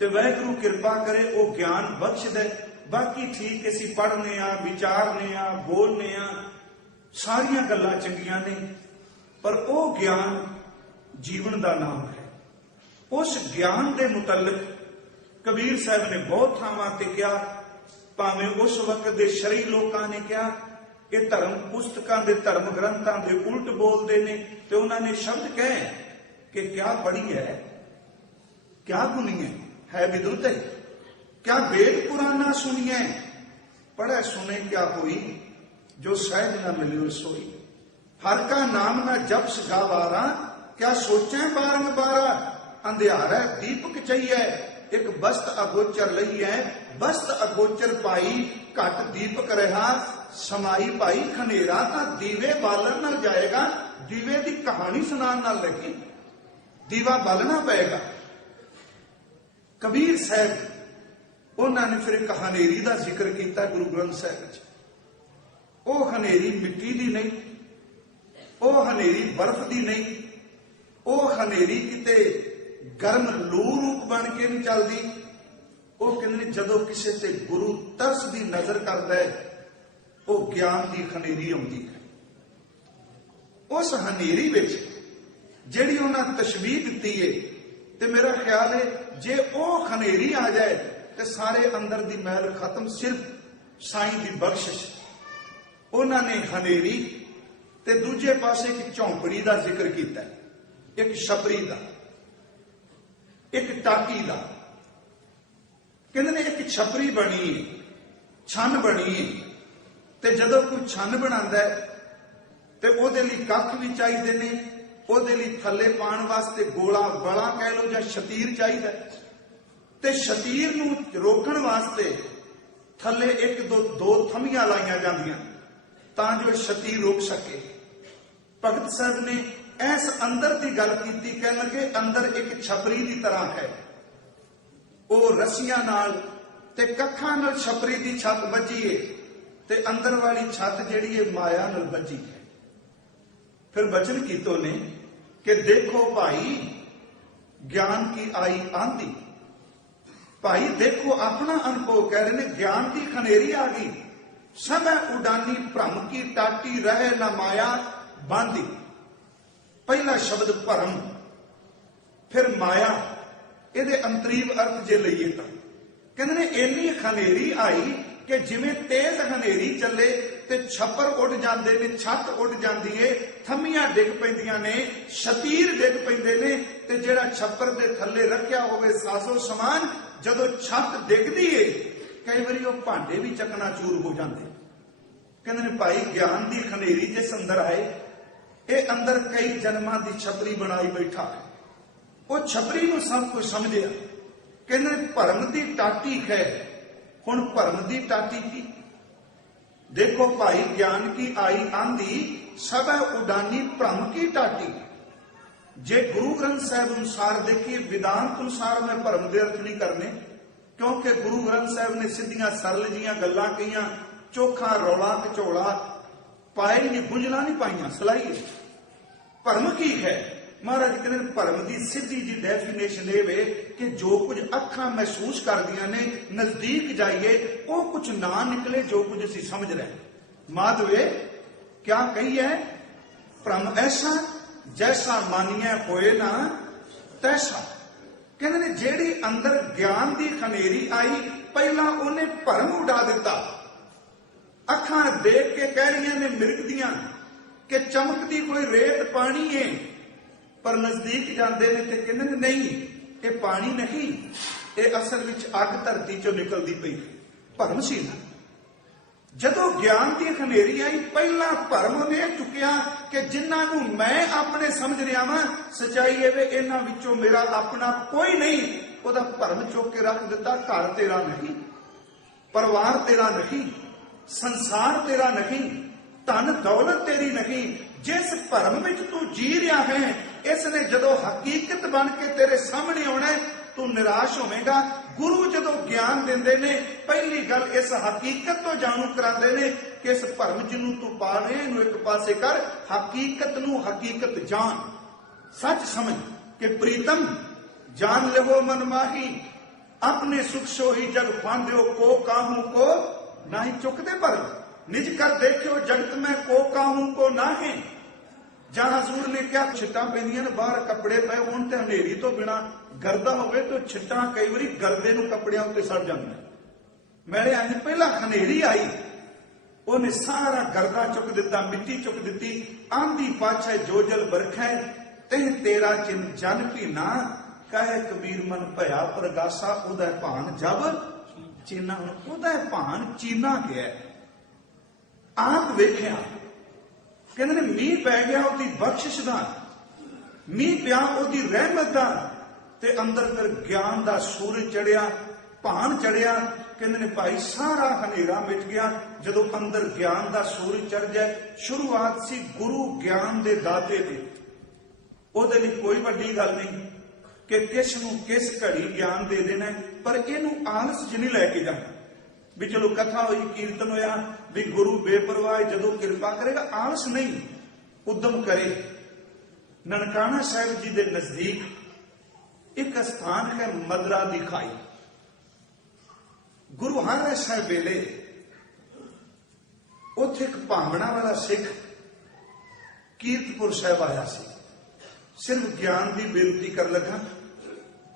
ते वाहिगुरू किरपा करे वो ज्ञान बख्शदा है। बाकी ठीक असीं पढ़ने आ, विचारने आ, बोलने आ, सारियां गल्लां चंगियां ने, पर वो ज्ञान जीवन का नाम है। उस ज्ञान के मुतलक कबीर साहब ने बहुत थावां ते कहा, भावें उस वक्त के शरई लोगों ने कहा कि धर्म पुस्तकों के धर्म ग्रंथों के उल्ट बोलते हैं, तो उन्होंने शब्द कहे कि क्या पढ़ी है, क्या गुनी है विद्युत है, क्या वेद पुराना सुनिए, पढ़े सुने क्या हुई, जो सहज न मिली सोई। हर का नाम न जप सगावारा, क्या सोचे बारंबारा। अंधियारा दीपक चाहिए, एक बस्त अगोचर लई है, बस्त अगोचर पाई, घट दीपक रहा समाई पाई। खनेरा तो दीवे बालन न जाएगा, दीवे की कहानी सुनाने नाल लगी, दीवा बालना पेगा। कबीर साहब उन्होंने फिर एक हनेरी का जिक्र किया गुरु ग्रंथ साहब। वो हनेरी मिट्टी की नहीं, वो हनेरी बर्फ की नहीं, वो हनेरी किते गर्म लू रूप बन के नहीं चलती। वो कहते जदों किसी ते गुरु तरस की नजर करता है, वो ज्ञान की हनेरी आती है। उस हनेरी विच जिहड़ी उन्हें तशबीह दी है, तो मेरा ख्याल है जे वो हनेरी आ जाए तो सारे अंदर की मैल खत्म। सिर्फ साईं की बख्शिश। उन्होंने हनेरी ते दूजे पासे एक झौंपड़ी का जिक्र किया, एक छपरी का, एक टाकी का। कहते एक छपरी बनी, छन बनी, ते जदों कोई छन बनांदा है ते ओहदे लई कख भी चाहिए ने, ओहदे लई थल्ले पाण वास्ते गोला गला कह लो जां शतीर चाहिए, ते शतीर नूं रोकण वास्ते थल्ले एक दो थमियां लाइयां जांदियां तां जो शतीर रोक सके। भगत साहब ने ऐस अंदर की गल की, कह लगे अंदर एक छपरी की तरह है, वो रस्सियां नाल ते कखां नाल छपरी की छत बची है, ते अंदर वाली छत जिहड़ी है माया नाल बची है। फिर वचन कीतो ने कि देखो भाई ज्ञान की आई आंधी। भाई देखो अपना अनुभव कह रहे ने, ज्ञान की खनेरी आ गई, समय उडानी भ्रम की टाटी रहे न माया बांधी। पहला शब्द भरम, फिर माया, ਇਹਦੇ ਅੰਤਰੀਵ ਅਰਥ ਜੇ ਲਈਏ ਤਾਂ ਕਹਿੰਦੇ ਨੇ ਇੰਨੀ ਹਨੇਰੀ ਆਈ ਕਿ ਜਿਵੇਂ ਤੇਜ਼ ਹਨੇਰੀ ਚੱਲੇ ਤੇ ਛੱਪਰ ਉੱਡ ਜਾਂਦੇ ਨੇ, ਛੱਤ ਉੱਡ ਜਾਂਦੀ ਏ, ਥੰਮੀਆਂ ਡਿੱਗ ਪੈਂਦੀਆਂ ਨੇ, ਸ਼ਤੀਰ ਡਿੱਗ ਪੈਂਦੇ ਨੇ, ਤੇ ਜਿਹੜਾ ਛੱਪਰ ਦੇ ਥੱਲੇ ਰੱਖਿਆ ਹੋਵੇ ਸਾਜ਼ੋ ਸਮਾਨ, ਜਦੋਂ ਛੱਤ ਡਿੱਗਦੀ ਏ ਕਈ ਵਾਰੀ ਉਹ ਭਾਂਡੇ ਵੀ ਚਕਨਾਚੂਰ ਹੋ ਜਾਂਦੇ। ਕਹਿੰਦੇ ਨੇ ਭਾਈ ਗਿਆਨ ਦੀ ਹਨੇਰੀ ਜਿਸ ਅੰਦਰ ਆਏ, ਇਹ ਅੰਦਰ ਕਈ ਜਨਮਾਂ ਦੀ ਛਪਰੀ ਬਣਾਈ ਬੈਠਾ ਹੈ। ਉਹ ਛਪਰੀ ਨੂੰ ਸਭ ਕੁਝ ਸਮਝਿਆ। ਕਹਿੰਦੇ ਭਰਮ ਦੀ ਟਾਟੀ ਹੈ। ਹੁਣ ਭਰਮ ਦੀ ਟਾਟੀ ਕੀ? ਦੇਖੋ ਭਾਈ ਗਿਆਨ की आई आंधी सब उडानी भ्रम की टाटी। जे गुरु ग्रंथ साहिब अनुसार देखिए, वेदांत अनुसार मैं भरम दे अर्थ नहीं करने, क्योंकि गुरु ग्रंथ साहिब ने सीधियां सरल जियां गल्लां कहियां, चोखा रौला घचोला पाए नहीं, गुंजला नहीं पाइयां, सलाइए। भरम की है? महाराज कहते भरम की सीधी जी डेफिनेशन ये वे कि जो कुछ अखां महसूस करदियां ने, नजदीक जाइए वो कुछ ना निकले जो कुछ असीं समझ रहे। माधवे क्या कही है? भ्रम ऐसा जैसा मानिए होए ना तैसा। कहते ने जेड़ी अंदर ज्ञान की खनेरी आई, पहला उन्हें भरम उड़ा दिता। अखां देख के कह रही ने मिरकदियां कि चमकती कोई रेत पानी है, पर नजदीक जाते हैं तो कहते हैं नहीं ये पानी नहीं, ये असल विच अग धरती चो निकलती पई। भरम सी ना। जदों ज्ञान की खनेरी आई, पहला भरम ने चुकिया कि जिन्हों मैं अपने समझ रहा वां, सच्चाई है वे इन्हां विचों मेरा अपना कोई नहीं, उहदा भरम चुक के रख दिता। घर तेरा नहीं, परिवार तेरा नहीं, संसार तेरा नहीं, धन दौलत तेरी नहीं। जिस भरम में तू जी रहा है, इसने जदों हकीकत बन के तेरे सामने आना, तू निराश होवेगा। गुरु जदों ज्ञान देंदे ने, पहली गल इस हकीकत तो जाणू करांदे ने कि इस भरम जिन्हों तू पा रहे इहनूं एक पासे कर, हकीकत नूं हकीकत जान, सच समझ कि प्रीतम जान लेवो मन माही, अपने सुख सोही जग फांदो को काहू को नाही। चुकदे भरम निज कर देखियो जगत में को काहू को नाहे। जहां हजूर ने क्या छिट्टां पैंदियां ने, बाहर कपड़े पे होण ते हनेरी तो बिना गर्दा होवे तो छिट्टां कई बारी गर्दे नूं कपड़ियां उत्ते सड़ जांदियां। मैंने आज पहला हनेरी आई, उन्हें सारा गर्दा चुक दिता, मिट्टी चुक दी। आंधी पाछे जो जल बरखै, तेह तेरा चिन्ह जन भी ना, कहे कबीर मन भया प्रगासा, उदय भान जब चीना। उदय भान चीना गया, आप वेख्या। कहते ने मीह पै गया उसकी बख्शिश दा, मीह पिया उसकी रहमत दा, ते अंदर फिर ज्ञान दा सूरज चढ़िया, भान चढ़िया। कहते ने भाई सारा हनेरा मिट गया जदों अंदर ज्ञान दा सूरज चढ़ जाए। शुरुआत सी गुरु ज्ञान दे दाते दी, ओहदे लई कोई वड्डी गल नहीं कि किस नूं किस घड़ी ज्ञान दे देना, पर इहनूं आलस च नहीं लैके जाना भी चलो कथा हुई, कीर्तन होया, भी गुरु बेपरवाह जदों कृपा करेगा, आलस नहीं, उद्यम करे। ननकाना साहिब जी के नजदीक एक स्थान है मदरा दी खाई। गुरु हर साहिब वेले उत्थे एक भावना वाला सिख कीर्तपुर साहिब आया सी, सिर्फ ज्ञान की बेनती कर लगा।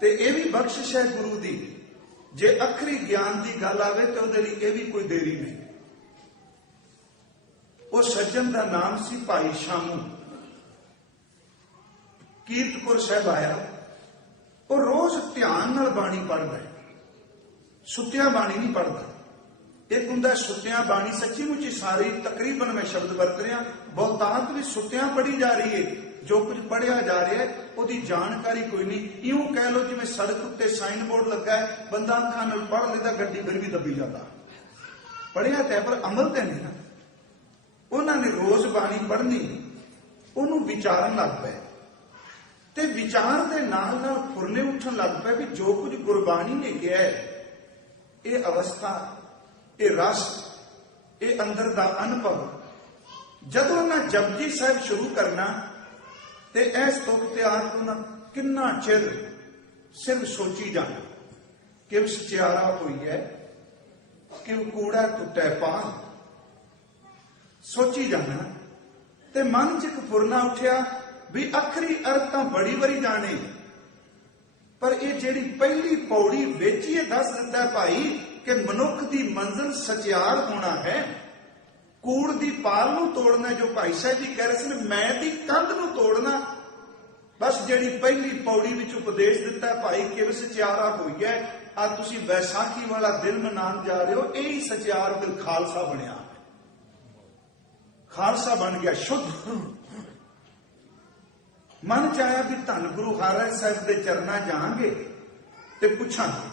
ते ये भी बख्शिश है गुरु दी, जे अखरी ज्ञान की गल आवे तो उहदे लई ये भी कोई देरी नहीं। उस सज्जन का नाम सी भाई शामू। कीर्तपुर साहिब आया, और रोज ध्यान नाल बाणी पढ़दा है, सुत्तिया बाणी नहीं पढ़दा। एक हुंदा सुत्तिया बाणी, सच्ची मुची सारी तकरीबन मैं शब्द वरत रहा, बहुतात भी सुत्तिया पढ़ी जा रही है, जो कुछ पढ़िया जा रहा है उसकी जानकारी कोई नहीं। यूं कह लो जिवें सड़क उत्ते साइन बोर्ड लगा है, बंदा अखां नाल पढ़ लेता, गड्डी फिर भी दबी जाता। पढ़िया तो है पर अमल तो नहीं ना। उन्होंने रोज बाणी पढ़नी, उन्होंने विचारन लग पे, ते विचार के नाल नाल फुरने उठन लग पे भी जो कुछ गुरबाणी ने कहा है, ये अवस्था, ये रस, ये अंदर का अनुभव ਜਦੋਂ ਉਹਨਾਂ ਜਪਜੀ ਸਾਹਿਬ ਸ਼ੁਰੂ ਕਰਨਾ ਤੇ ਇਸ ਤੁਕ ਤਿਆਰ ਤੋਂ ਨਾ ਕਿੰਨਾ ਚਿਰ ਸਿਰਫ ਸੋਚੀ ਜਾਣਾ ਕਿ ਸਚਿਆਰਾ ਹੋਈ ਹੈ ਕਿ ਕੂੜਾ ਟੁੱਟੈ ਪਾ, ਸੋਚੀ ਜਾਣਾ। ਤੇ ਮਨ ਚ ਇੱਕ ਫੁਰਨਾ ਉੱਠਿਆ ਵੀ ਆਖਰੀ ਅਰਥ ਤਾਂ ਬੜੀ ਵਾਰੀ ਜਾਣੇ, ਪਰ ਇਹ ਜਿਹੜੀ ਪਹਿਲੀ ਪੌੜੀ ਵਿੱਚ ਹੀ ਦੱਸ ਦਿੰਦਾ ਭਾਈ ਕਿ ਮਨੁੱਖ ਦੀ ਮੰਜ਼ਿਲ ਸਚਿਆਰ ਹੋਣਾ ਹੈ। ਕੂੜ ਦੀ ਪਾਲ ਨੂੰ ਤੋੜਨਾ, ਜੋ ਭਾਈ ਸਾਹਿਬ ਜੀ ਕਹਿ ਰਹੇ ਸਨ, ਮੈਂ ਦੀ ਕੰਧ ਨੂੰ ਤੋੜਨਾ। ਬਸ ਜਿਹੜੀ ਪਹਿਲੀ ਪੌੜੀ ਵਿੱਚ ਉਪਦੇਸ਼ ਦਿੱਤਾ ਭਾਈ ਕਿ ਸਚਿਆਰਾ ਹੋਈ ਹੈ। ਆ ਤੁਸੀਂ ਵੈਸਾਖੀ ਵਾਲਾ ਦਿਨ ਮਨਾਉਣ ਜਾ ਰਹੇ ਹੋ, ਇਹ ਹੀ ਸਚਿਆਰ ਦਿਲ ਖਾਲਸਾ ਬਣਿਆ, ਖਾਲਸਾ ਬਣ ਗਿਆ ਸ਼ੁੱਧ। ਮਨ ਚ ਆਇਆ ਵੀ ਧੰਨ ਗੁਰੂ ਹਰਿ ਸਾਹਿਬ ਦੇ ਚਰਨਾਂ ਜਾਵਾਂਗੇ ਤੇ ਪੁੱਛਾਂਗੇ,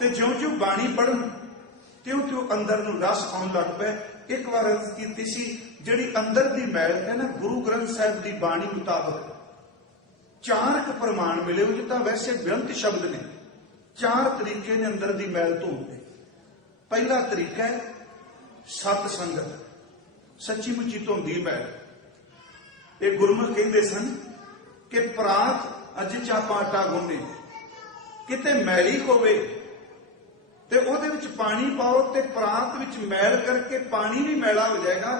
ਤੇ ਜਿਉਂ-ਜਿਉਂ ਬਾਣੀ ਪੜ੍ਹਨ ਤਿਉਂ-ਤਿਉਂ ਅੰਦਰ ਨੂੰ ਰਸ ਆਉਣ ਲੱਗ ਪਿਆ। ਇੱਕ ਵਾਰ ਅਰਜ਼ ਕੀਤੀ ਸੀ, ਜਿਹੜੀ ਅੰਦਰ ਦੀ ਮੈਲ ਹੈ ਨਾ, ਗੁਰੂ ਗ੍ਰੰਥ ਸਾਹਿਬ ਦੀ ਬਾਣੀ ਮੁਤਾਬਕ 4 ਪ੍ਰਮਾਣ ਮਿਲੇ। ਉਹ ਤਾਂ ਵੈਸੇ ਬੇਅੰਤ ਸ਼ਬਦ ਨੇ, 4 ਤਰੀਕੇ ਨੇ ਅੰਦਰ ਦੀ ਮੈਲ ਧੋਣ ਦੇ। ਪਹਿਲਾ ਤਰੀਕਾ ਹੈ ਸਤ ਸੰਗਤ, ਸੱਚੀ ਮੁੱਚੀ ਧੋਂਦੀ ਮੈਲ। ਇਹ ਗੁਰਮੁਖ ਕਹਿੰਦੇ ਸਨ ਕਿ ਪ੍ਰਾਤ ਅਜ ਚਾਪਾ ਆਟਾ ਗੁੰਨੇ, ਕਿਤੇ ਮੈਲੀ ਹੋਵੇ ਤੇ ਉਹਦੇ ਵਿੱਚ ਪਾਣੀ ਪਾਓ ਤੇ ਪਰਾਤ ਵਿੱਚ ਮੈਲ ਕਰਕੇ ਪਾਣੀ ਵੀ ਮੈਲਾ ਹੋ ਜਾਏਗਾ।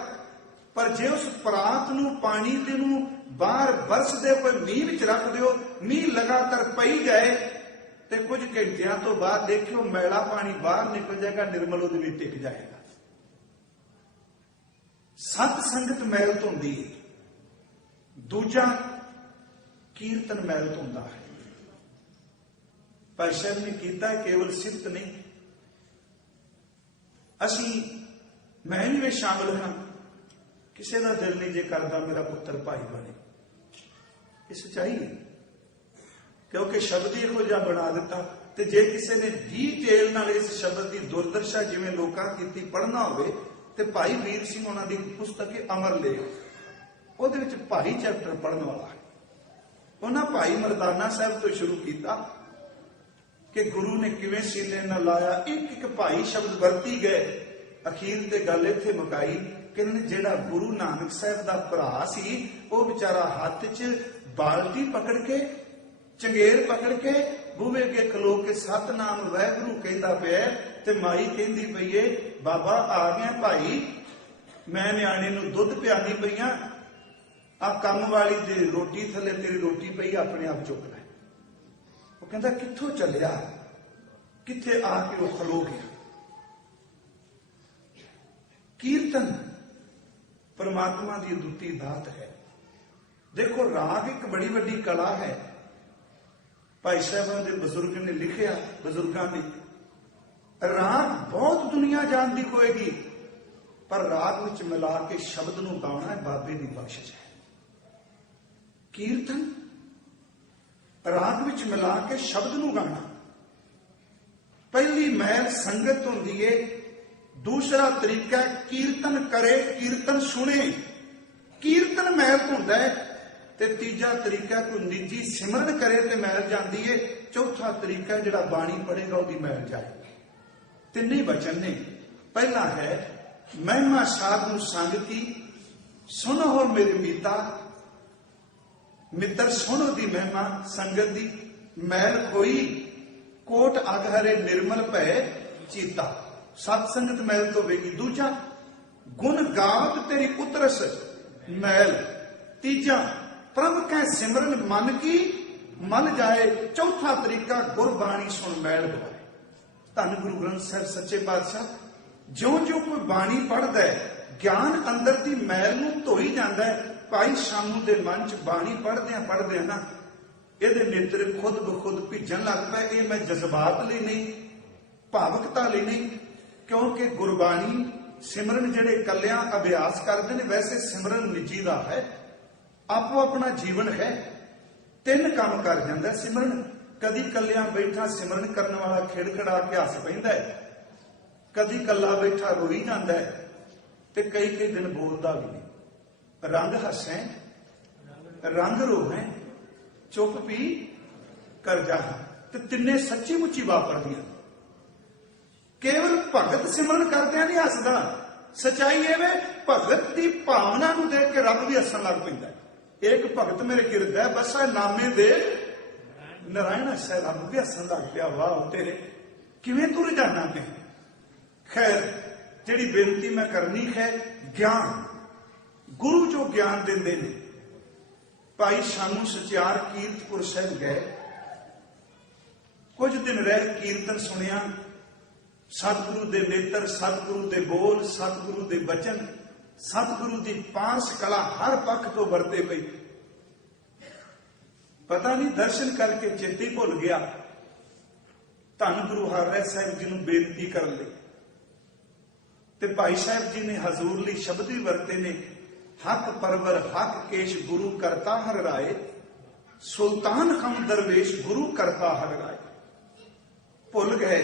ਪਰ ਜੇ ਉਸ ਪਰਾਤ ਨੂੰ ਪਾਣੀ ਦੇ ਨੂੰ ਬਾਹਰ ਬਰਸਦੇ ਹੋਏ ਮੀਂਹ ਵਿੱਚ ਰੱਖ ਦਿਓ, ਮੀਂਹ ਲਗਾਤਾਰ ਪਈ ਜਾਏ ਤੇ ਕੁਝ ਘੰਟਿਆਂ ਤੋਂ ਬਾਅਦ ਦੇਖਿਓ ਮੈਲਾ ਪਾਣੀ ਬਾਹਰ ਨਿਕਲ ਜਾਏਗਾ, ਨਿਰਮਲ ਉਹਦੇ ਵਿੱਚ ਟਿਕ ਜਾਏਗਾ। ਸਤ ਸੰਗਤ ਮੈਲ ਧੋਂਦੀ ਹੈ। ਦੂਜਾ ਕੀਰਤਨ ਮੈਲ ਧੋਂਦਾ ਹੈ। ਭਾਈ ਸਾਹਿਬ ਨੇ ਕੀਤਾ ਕੇਵਲ ਸਿਫਤ ਨਹੀਂ, ਅਸੀਂ ਮੈਂ ਵੀ ਵਿੱਚ ਸ਼ਾਮਲ ਹਾਂ। ਕਿਸੇ ਦਾ ਦਿਲ ਨਹੀਂ ਜੇ ਕਰਦਾ ਮੇਰਾ ਪੁੱਤਰ ਭਾਈ ਬਣੇ, ਇਹ ਸੱਚਾਈ ਹੈ, ਕਿਉਂਕਿ ਸ਼ਬਦ ਹੀ ਇਹੋ ਜਿਹਾ ਬਣਾ ਦਿੱਤਾ। ਤੇ ਜੇ ਕਿਸੇ ਨੇ ਡੀਟੇਲ ਨਾਲ ਇਸ ਸ਼ਬਦ ਦੀ ਦੁਰਦਰਸ਼ਾ ਜਿਵੇਂ ਲੋਕਾਂ ਕੀਤੀ ਪੜ੍ਹਨਾ ਹੋਵੇ, ਤੇ ਭਾਈ ਵੀਰ ਸਿੰਘ ਉਹਨਾਂ ਦੀ ਪੁਸਤਕ ਹੈ ਅਮਰ ਲੇਖ, ਉਹਦੇ ਵਿੱਚ ਭਾਈ ਚੈਪਟਰ ਪੜ੍ਹਨ ਵਾਲਾ ਹੈ। ਉਹਨਾਂ ਭਾਈ ਮਰਦਾਨਾ ਸਾਹਿਬ ਤੋਂ ਸ਼ੁਰੂ ਕੀਤਾ ਕਿ ਗੁਰੂ ਨੇ ਕਿਵੇਂ ਸੀਨੇ ਨਾਲ ਲਾਇਆ, ਇੱਕ ਇੱਕ ਭਾਈ ਸ਼ਬਦ ਵਰਤੀ ਗਏ। ਅਖੀਰ ਤੇ ਗੱਲ ਇੱਥੇ ਮੁਕਾਈ ਕਿ ਜਿਹੜਾ ਗੁਰੂ ਨਾਨਕ ਸਾਹਿਬ ਦਾ ਭਰਾ ਸੀ, ਉਹ ਵਿਚਾਰਾ ਹੱਥ 'ਚ ਬਾਲਟੀ ਪਕੜ ਕੇ, ਚੰਗੇਰ ਪਕੜ ਕੇ ਬੂਹੇ ਅੱਗੇ ਖਲੋ ਕੇ ਸਤਨਾਮ ਵਾਹਿਗੁਰੂ ਕਹਿੰਦਾ ਪਿਆ, ਤੇ ਮਾਈ ਕਹਿੰਦੀ ਪਈ ਏ ਬਾਬਾ ਆ ਗਿਆ ਭਾਈ, ਮੈਂ ਨਿਆਣੇ ਨੂੰ ਦੁੱਧ ਪਿਆਣੀ ਪਈਆਂ, ਆ ਕੰਮ ਵਾਲੀ ਦੇ ਰੋਟੀ ਥੱਲੇ ਤੇਰੀ ਰੋਟੀ ਪਈ, ਆਪਣੇ ਆਪ ਚੁੱਕ ਲੈ। ਉਹ ਕਹਿੰਦਾ ਕਿੱਥੋਂ ਚੱਲਿਆ, ਕਿੱਥੇ ਆ ਕੇ ਉਹ ਖਲੋ ਗਿਆ। ਕੀਰਤਨ ਪਰਮਾਤਮਾ ਦੀ ਅਦੁੱਤੀ ਦਾਤ ਹੈ। ਦੇਖੋ ਰਾਗ ਇੱਕ ਬੜੀ ਵੱਡੀ ਕਲਾ ਹੈ। ਭਾਈ ਸਾਹਿਬਾਂ ਦੇ ਬਜ਼ੁਰਗ ਨੇ ਲਿਖਿਆ, ਬਜ਼ੁਰਗਾਂ ਨੇ, ਰਾਗ ਬਹੁਤ ਦੁਨੀਆ ਜਾਣਦੀ ਹੋਏਗੀ, ਪਰ ਰਾਗ ਵਿੱਚ ਮਿਲਾ ਕੇ ਸ਼ਬਦ ਨੂੰ ਗਾਉਣਾ ਹੈ ਬਾਬੇ ਦੀ ਬਖਸ਼ਿਸ਼ ਹੈ। ਕੀਰਤਨ ਰਾਗ ਵਿੱਚ ਮਿਲਾ ਕੇ ਸ਼ਬਦ ਨੂੰ ਗਾਣਾ। ਪਹਿਲੀ ਮੈਲ ਸੰਗਤ ਹੁੰਦੀ ਏ। ਦੂਸਰਾ ਤਰੀਕਾ ਕੀਰਤਨ ਕਰੇ, ਕੀਰਤਨ ਸੁਣੇ, ਕੀਰਤਨ ਮੈਲ ਧੁੰਦਾ ਹੈ। ਤੇ ਤੀਜਾ ਤਰੀਕਾ ਕੋਈ ਨਿੱਜੀ ਸਿਮਰਨ ਕਰੇ ਤੇ ਮੈਲ ਜਾਂਦੀ ਏ। ਚੌਥਾ ਤਰੀਕਾ ਜਿਹੜਾ ਬਾਣੀ ਪੜ੍ਹੇਗਾ ਉਹਦੀ ਮੈਲ ਜਾਏ। ਤਿੰਨੇ ਵਚਨ ਨੇ। ਪਹਿਲਾ ਹੈ ਮਹਿਮਾ ਸਾਧੂ ਸੰਗ ਕੀ, ਸੁਣੋ ਹੋ ਮੇਰੇ ਮੀਤਾ, ਮਿੱਤਰ ਸੁਣੋ ਦੀ ਮਹਿਮਾ ਸੰਗਤ ਦੀ, ਮੈਲ ਕੋਈ ਕੋਟ ਅਗ ਹਰੇ ਨਿਰਮਲ ਭੈ ਚੀਤਾ। ਸਤ ਸੰਗਤ ਮੈਲ ਧੋਵੇਗੀ। ਦੂਜਾ ਗੁਣ ਗਾਵਤ ਤੇਰੀ ਉਤਰਸ ਮੈਲ। ਤੀਜਾ ਪ੍ਰਭ ਕੈ ਸਿਮਰਨ ਮਨ ਕੀ ਮਨ ਜਾਏ। ਚੌਥਾ ਤਰੀਕਾ ਗੁਰਬਾਣੀ ਸੁਣ ਮੈਲ ਗਵਾਏ। ਧੰਨ ਗੁਰੂ ਗ੍ਰੰਥ ਸਾਹਿਬ ਸੱਚੇ ਪਾਤਸ਼ਾਹ ਜਿਉਂ-ਜਿਉਂ ਕੋਈ ਬਾਣੀ ਪੜ੍ਹਦਾ ਹੈ, ਗਿਆਨ ਅੰਦਰ ਦੀ ਮੈਲ ਨੂੰ ਧੋਈ ਜਾਂਦਾ ਹੈ। ਭਾਈ ਸ਼ਾਮੂ ਦੇ ਮਨ ਚ ਬਾਣੀ ਪੜ੍ਹਦਿਆਂ ਨਾ ਇਹਦੇ ਨੇਤਰ ਖੁਦ ਬਖੁਦ ਭਿੱਜਣ ਲੱਗ ਪਏ। ਇਹ ਮੈਂ ਜਜ਼ਬਾਤ ਲਈ ਨਹੀਂ, ਭਾਵਕਤਾ ਲਈ ਨਹੀਂ, ਕਿਉਂਕਿ ਗੁਰਬਾਣੀ ਸਿਮਰਨ ਜਿਹੜੇ ਇਕੱਲਿਆਂ ਅਭਿਆਸ ਕਰਦੇ ਨੇ, ਵੈਸੇ ਸਿਮਰਨ ਨਿੱਜੀ ਦਾ ਹੈ, ਆਪੋ ਆਪਣਾ ਜੀਵਨ ਹੈ। 3 ਕੰਮ ਕਰ ਜਾਂਦਾ ਸਿਮਰਨ। ਕਦੀ ਇਕੱਲਿਆਂ ਬੈਠਾ ਸਿਮਰਨ ਕਰਨ ਵਾਲਾ ਖਿੜਖੜਾ ਕੇ ਹੱਸ ਪੈਂਦਾ ਹੈ, ਕਦੀ ਇਕੱਲਾ ਬੈਠਾ ਰੋਈ ਜਾਂਦਾ ਹੈ, ਤੇ ਕਈ ਦਿਨ ਬੋਲਦਾ ਵੀ ਨਹੀਂ। ਰੰਗ ਹੱਸੈ ਰੰਗ ਰੋਹੈ ਚੁੱਪ ਪੀ ਕਰ ਜਾ। ਤੇ ਤਿੰਨੇ ਸੱਚੀ ਮੁੱਚੀ ਵਾਪਰਦੀਆਂ। ਕੇਵਲ ਭਗਤ ਸਿਮਰਨ ਕਰਦਿਆਂ ਨਹੀਂ ਹੱਸਦਾ, सच्चाई ये वे भगत की भावना को देख के रब भी हसन लग पैंदा। एक भगत मेरे गिरद है बसा नामे दे नारायण हसै, रब भी हसन लग पिया। वाह तेरे किवें तू रुझाना पे। खैर जिहड़ी बेनती मैं करनी है, ज्ञान गुरु जो ज्ञान देंदे ने। भाई शानू सचियार कीरतपुर साहिब गए, कुछ दिन रह कीर्तन सुनिया। सतगुरु दे नेत्र, सतगुरु दे बोल, सतगुरु दे बचन, सतगुरु की पास कला हर पक्ष तो वरते पई। पता नहीं दर्शन करके चेते भुल गया। धन गुरु हरराय साहिब जी नूं बेनती कर ली ते भाई साहब जी ने हजूर लई शब्द भी वरते ने, हक परवर हक केश गुरु करता हर राय, सुल्तान हम दरवेश गुरु करता हर राय। भुल गए।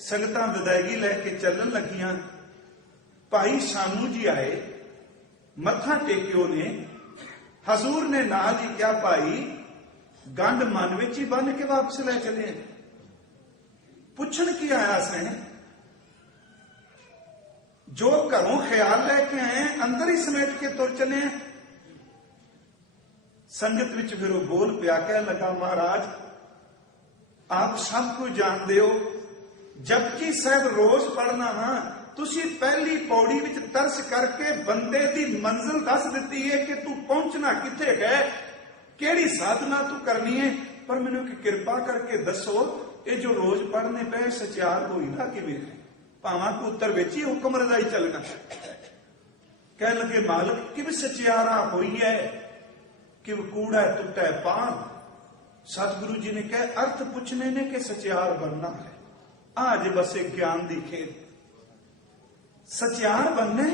संगतां विदायगी लैके चलन लगियां। भाई शानू जी आए, मत्था टेकियो ने। हजूर ने नाल ही क्या भाई गंढ मन विच ही बन के वापस लै चले। पुछण की आया सैं, जो घरों ख्याल लैके आए अंदर ही समेट के तुर चले। संगत विच फिर वो बोल पिया, कह लगा महाराज आप सब कुछ जानते हो, जपजी साहब रोज पढ़ना वा, तुसी पहली पौड़ी विच तरस करके बंदे दी मंजिल दस दिती है कि तू पहुंचना किथे है, केड़ी साधना तू करनी है। पर मैनू कृपा करके दसो, ये जो रोज पढ़ने पे सचियार होई ना किवें, भावां पुत्तर विच ही हुक्म रजाई चलना। कह लगे मालिक कि सचियारा होई है कि कूड़ा टुटा पान। सतगुरु जी ने कहा अर्थ पूछने ने कि सचियार बनना है। आज बस एक ज्ञान दी खेत, सचियार बनने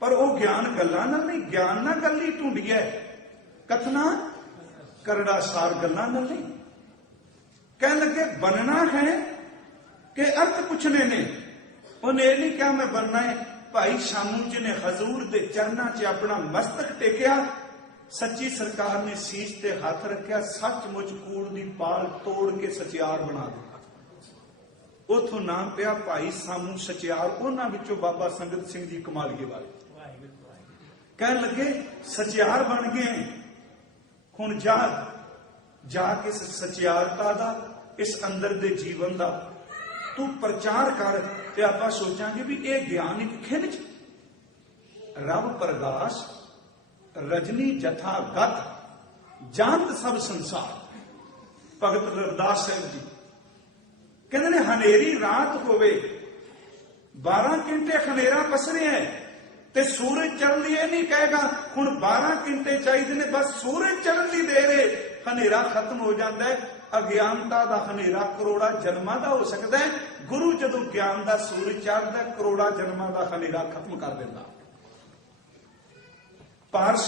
पर वो ज्ञान गल्लां नाल नहीं, ज्ञान ना गल्ली ढूंढिए, कथना करड़ा सार गल्लां नाल नहीं। कह लगे बनना है कि अर्थ पूछने ने। उन्हें यह नहीं कहा मैं बनना है। भाई शानू जी ने हजूर के चरणों च अपना मस्तक टेकिया। सच्ची सरकार ने सीस ते हाथ रखा, सचमुच कूड़ की पाल तोड़ के सचियार बना दिया। उथों नाम पिया भाई सामू सचियार। उन्हां विचों बाबा संगत सिंह जी कमालिए वाले कह लगे सचियार बन गए, हुण जाके सचियारता दा, इस अंदर दे जीवन दा तू प्रचार कर। ते आपां सोचांगे भी ये ज्ञान एक खिंच, रब प्रगाश रजनी जथा गत, जानत सब संसार। भगत रविदास साहिब जी कहते ने हनेरी रात होवे, 12 घंटे खनेरा पसरिया है ते सूरज चढ़न दी नहीं कहेगा हुण 12 घंटे चाहिए ने, बस सूरज चढ़न दी देर है, हनेरा खत्म हो जाता है। अज्ञानता दा हनेरा करोड़ा जन्मां दा हो सकता है, गुरु जदों ज्ञान दा सूरज चढ़दा करोड़ा जन्मां दा हनेरा खत्म कर दिंदा। पारस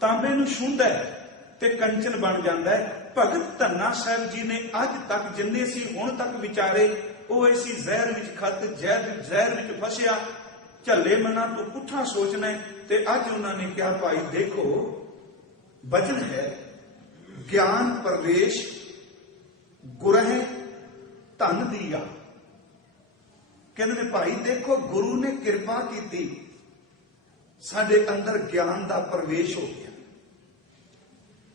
तांबे नूं छूंदा है ते कंचन बन जाता है। भगत धन्ना साहब जी ने अज तक जिन्ने सी हुण तक विचारे, वो ऐसी जहर विच खत जहर विच फसिया, झल्ले मना तो पुठा सोचना है। ते अज उन्होंने कहा भाई देखो वचन है, ज्ञान प्रवेश गुरह धन दिया। कहते ने भाई देखो गुरु ने कृपा की, साडे अंदर ज्ञान का प्रवेश हो गया,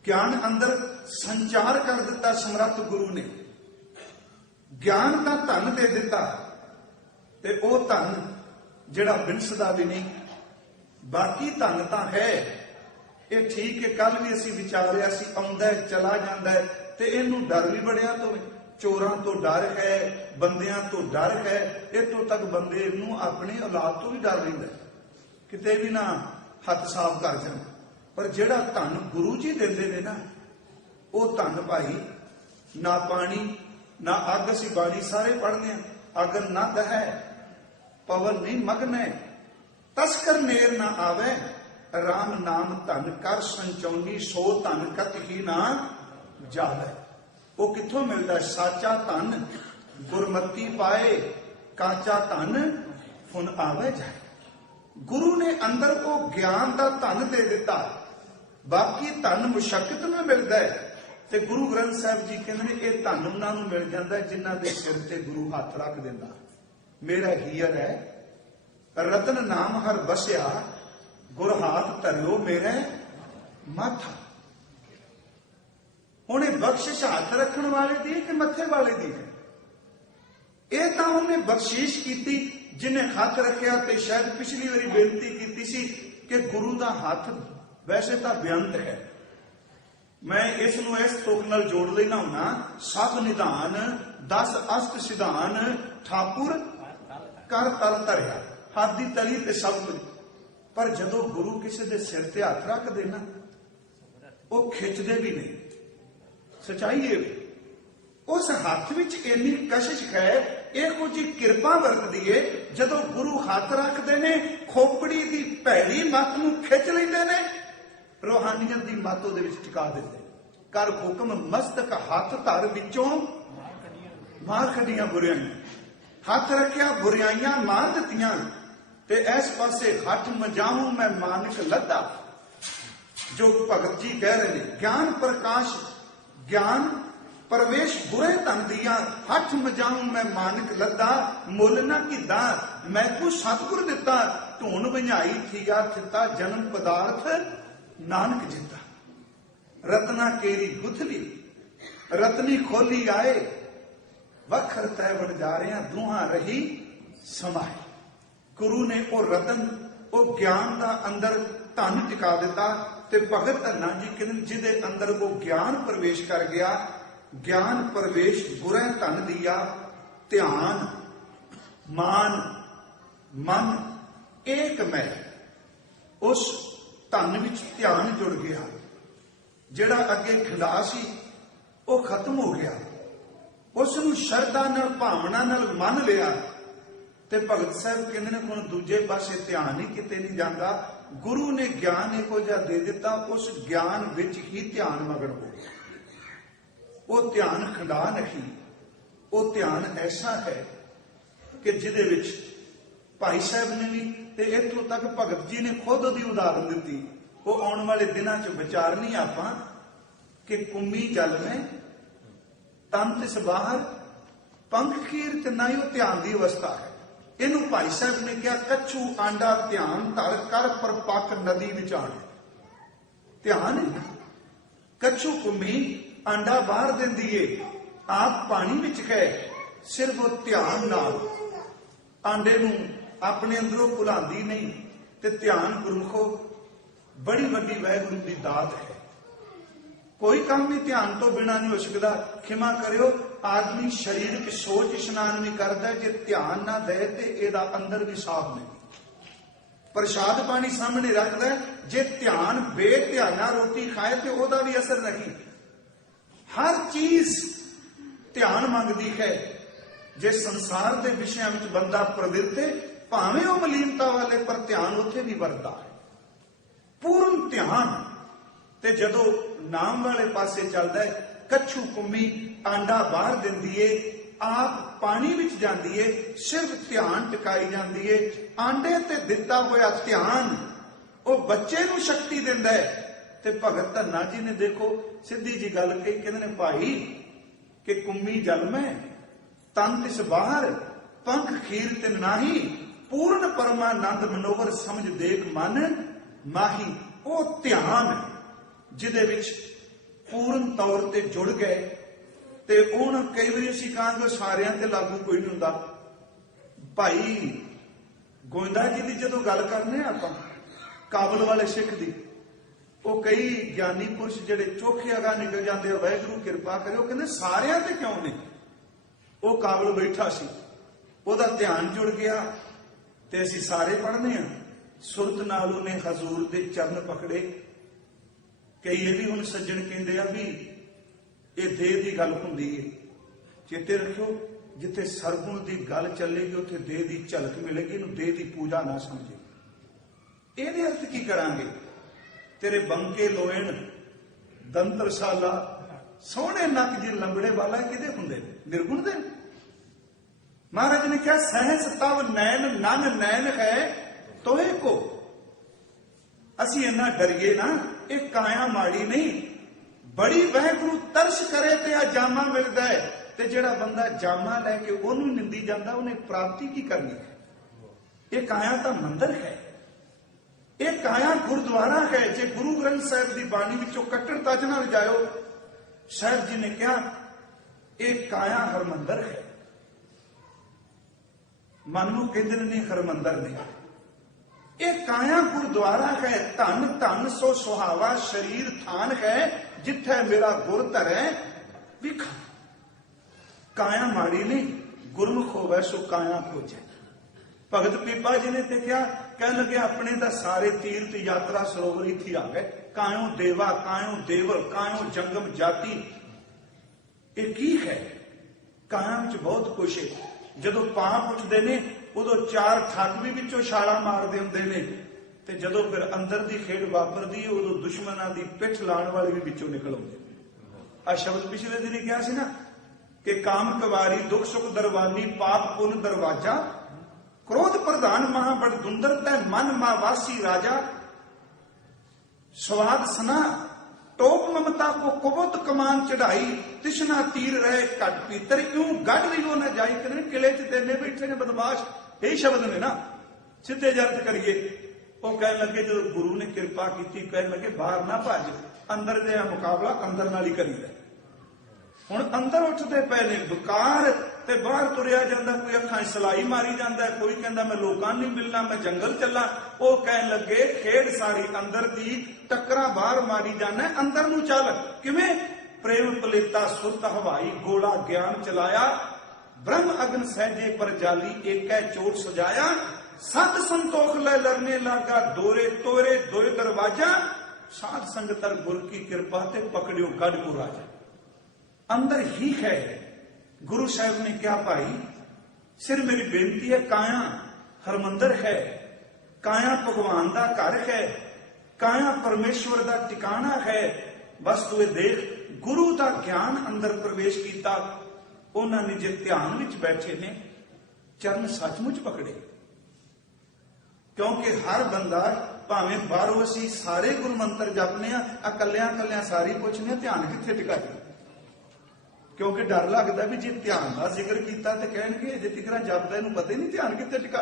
ज्ञान अंदर संचार कर दिता। समर्थ गुरु ने ज्ञान का धन दे दिता, ते ओ धन जिहड़ा बिनसदा भी नहीं। बाकी धन तो है, ये ठीक है, कल भी असी विचारिया सी, आउंदा है चला जाता है, ते इहनूं डर भी बड़िया तो चोरां तो डर है, बंदियां तो डर है। इतों तक बंदे नूं अपनी औलाद तो भी डर रहिंदा, किते भी ना हथ साफ कर जाण। पर जिहड़ा धन गुरु जी देंदे ने ना, वो धन भाई ना पानी ना अग। असीं बाणी सारे पढ़ने, अगन नद है पवन नहीं मगन है, तस्कर नेर ना आवे, राम नाम धन कर संचौनी, सो धन कत ही ना जावे। वो कित्थों मिलता है? साचा धन गुरमती पाए, काचा धन फुन आवे जाए। गुरु ने अंदर को ज्ञान का धन दे दिता, बाकी धन मुशक्कत में मिलता है। ते गुरु ग्रंथ साहब जी कहते हैं ये धन उन्होंने मिल जाता है जिन्हों के सिर से गुरु हाथ रख दिंदा। मेरा हीर है रतन नाम हर बसिया, गुर हाथ धरियो मेरे माथा। हुण ये बख्शिश हाथ रखण वाले दी है कि मथे वाले दी है? ये तो उन्हें बख्शीश की जिन्हें हाथ रखिया। तो शायद पिछली बारी बेनती की सी कि गुरु का हाथ वैसे तो बेअंत है। मैं इसनों इस तुक नाल जोड़ लेना हुना, सब निधान 10 अस्त सिधान ठाकुर कर तल धरिया। हाथ की तली ते सब कुछ, पर जदों गुरु किसी के सिर ते हाथ रख देना वो खिंचते भी नहीं। सच्चाई है उस हाथ विच इन्नी कशिश है, इहो जी किरपा वरतदी है। जदों गुरु हाथ रखते ने खोपड़ी की भैड़ी मत नूं खिंच लेंदे ने, रूहानियत की मत उहदे विच टिका देंदे। कर हुक्म मस्तक हाथ धर विचों मार कढ़ियां बुराइयां। हाथ रखिया बुराइयां मार दित्तियां, ते इस पासे हठ मजाऊं मैं मानक लद्दा। जो भगत जी कह रहे हैं, ज्ञान प्रकाश ज्ञान प्रवेश बुरे धन दिया, हठ मजाऊं मैं मानक लद्दा। मुल न कीदा मैं को सतगुर दिता, ढूंढ बझाई थिया थिता जन्म पदार्थ नानक जिता। रत्ना केरी गुथली रतनी खोली आए, वखर तय बन जा रहे दूहां रही समाए। गुरु ने वो रतन वो ज्ञान का अंदर धन टिका दिता, ते भगत धन्ना जी कहते जिदे अंदर वो ज्ञान प्रवेश कर गया। ज्ञान प्रवेश बुरे धन दिया, ध्यान मान मन एक मैं उस धन विच ध्यान जुड़ गया। जिहड़ा अगे खंडा सी वो खत्म हो गया। उसनूं शरधा नाल भावना नाल मन लिया, ते भगत साहब कहते हैं हुण दूजे पासे ध्यान ही किते नहीं जाता। गुरु ने ज्ञान इहो जिहा दे दिता, उस ज्ञान विच ही ध्यान मगन हो गया। वो ध्यान खंडा नहीं, वो ध्यान ऐसा है कि जिहदे विच भाई साहब ने भी ते इत्थों तक भगत जी ने खुद उहदी उदाहरण दी। वो आने वाले दिनों च विचारनी आपां कि कुम्मी जल में तन तिस बाहर पंख खीर ते ना ही वो ध्यान की अवस्था है। इनू भाई साहब ने कहा कच्छू आंडा ध्यान धर कर परपक नदी विचार। ध्यान कच्छू कुम्मी आंडा बाहर देंदी है, आप पानी विच है, सिर्फ वो ध्यान नाल आंडे नूं अपने अंदरों भुलांदी नहीं। ते ध्यान गुरमुखो बड़ी वड्डी वाहिगुरू की दात है। कोई काम भी ध्यान तो बिना नहीं हो सकता। खिमा करियो, आदमी शरीरक सोच इशनान भी करता, जे ध्यान ना दे ते एदा अंदर भी साफ नहीं। प्रसाद पानी सामने रखता, जे ध्यान बेध्याना रोटी खाए तो ओदा भी असर नहीं। हर चीज ध्यान मंगती है। जे संसार के विषयों में बंदा प्रवृत्त है, भावें वो मलीनता वाले, पर ध्यान उत्थे भी वरता है। पूर्ण ध्यान ते जदों नाम वाले पासे चलता है, कच्छू कुम्मी आंडा बाहर दिंदी है, आप पानी विच जांदी है, सिर्फ ध्यान टिकाई जाती है। आंडे ते दिता होया ध्यान वो बच्चे नूं शक्ति दिंदा है। ते भगत धन्ना जी ने देखो सीधी जी गल कही, कहते ने भाई कि कुम्मी जल में तन तिस बाहर पंख खीर तिन नाही, पूर्ण परमानंद मनोहर समझ देख मन माही। वो ध्यान जिदे विच पूर्ण तौर ते जुड़ गए। ते हुण कई बार असीं कहांगे सारिਆਂ ते लागू कोई नहीं हुंदा। भाई गोविंदा जी की जदों गल करने आपां काबल वाले सिख दी, वो कई ज्ञानी पुरुष जिहड़े चोखे अगा निकल जाते, वाहिगुरू किरपा करे, वो कहंदे सारिਆਂ ते क्यों नहीं। वो काबल बैठा सी, ओहदा ध्यान जुड़ गया, ते असीं सारे पढ़ने आ। सुरत नाल उहने हजूर दे चरण पकड़े। कई ये भी हुण सज्जण कहंदे आ भी ये देह की गल हुंदी है। चेते रखियो, जिथे सरगुण की गल चलेगी उत्थे देह की झलक मिलेगी। इहनूं देह की पूजा ना समझे। इहदे अर्थ की करांगे? तेरे बंके लोएण दंतरशाला सोहणे नक जी लंबड़े वाला किदे हुंदे ने? निर्गुण दे। महाराज ने कहा सहस तव नैन नन नैन है तोहे को। असी इन्ना डरिए ना, एक काया माड़ी नहीं, बड़ी वाहिगुरू तरस करे ते आ जामा मिलदा है। ते जेड़ा बंदा जामा लैके ओनू निंदी जांदा, उन्हें प्राप्ति की करनी है? ये काया का मंदिर है, ये काया गुरुद्वारा है। जे गुरु ग्रंथ साहिब की बाणी विचों कट्टरता च ना जाओ, साहिब जी ने कहा ये काया हरमंदर है। मानू कहते नहीं हरमंदर नहीं, ये काया गुरुद्वारा है। धन धन सो सुहावा शरीर थान है, जिथे मेरा गुर धरै विखा। काया माड़ी नहीं, गुरमुख होवे सो काया खोजे। भगत पीपा जी ने देखा, कह लगे अपने दा सारे तीर्थ यात्रा सरोवर इत्थे आ गए। कायों देवा, कायों देवर, कायों जंगम जाति, ये की है? काया विच बहुत कुछ है। जदों पाप उठते ने उदों चार ठग भी विचों छाला मारते हुंदे ने, ते जदों फिर अंदर दी खेड वापरदी है उदों दुश्मनां दी पिठ लाण वाले भी विचों निकल आउंदे। आ शब्द पिछले दिन कहा सी ना कि काम कवारी दुख सुख दरवानी, पाप पुन दरवाजा, क्रोध प्रधान महाबड़ दुंदर, तै मन मावासी राजा। स्वाद सना टोप ममता को कुबुत कमान चढ़ाई, तिश्ना तीर रहे कट पीतर, यूं गढ़ रियो न जाई। कहने किले च देने बैठे ने बदमाश, यही शब्द ने ना, सीधे जर्द करिए। वो कह लगे जो गुरु ने कृपा की, कह लगे बाहर ना भज, अंदर दे मुकाबला अंदर नाल ही करीदा। हुण अंदर उठते पे ने बुकार, ते बाहर तुरिया जांदा, कोई अखां सलाई मारी जांदा, कोई कहंदा मैं लोकां नहीं मिलना, मैं जंगल चला। वो कह लगे खेड सारी अंदर दी, टक्करा बाहर मारी जाना, अंदर नूं चल। किवें? प्रेम पलेता सुरत हवाई, गोला ज्ञान चलाया, ब्रह्म अग्न सहजे पर जाली, एक चोट सजाया। सत संतोख ले लड़ने लागा, दोरे तोरे दोए दरवाजा, साध संगतर गुर की कृपा ते पकड़ियो गढ़ को राजा। अंदर ही है। गुरु साहब ने क्या भाई, सिर मेरी बेनती है, काया हरमंदर है, काया भगवान का घर है, काया परमेश्वर का टिकाना है। बस तू देख, गुरु का ज्ञान अंदर प्रवेश किया, उन्होंने जे ध्यान विच बैठे ने, चरण सचमुच पकड़े। क्योंकि हर बंदा भावें बाहरों असीं सारे गुरु मंत्र जपने आ, कलियां कलियां सारी पुछने ध्यान कित्थे टिकाई। क्योंकि डर लगता भी जे ध्यान का जिक्र किया तो कहेंगे जे तिकरा जपदा इहनूं पता ही नहीं ध्यान कित्थे टिका।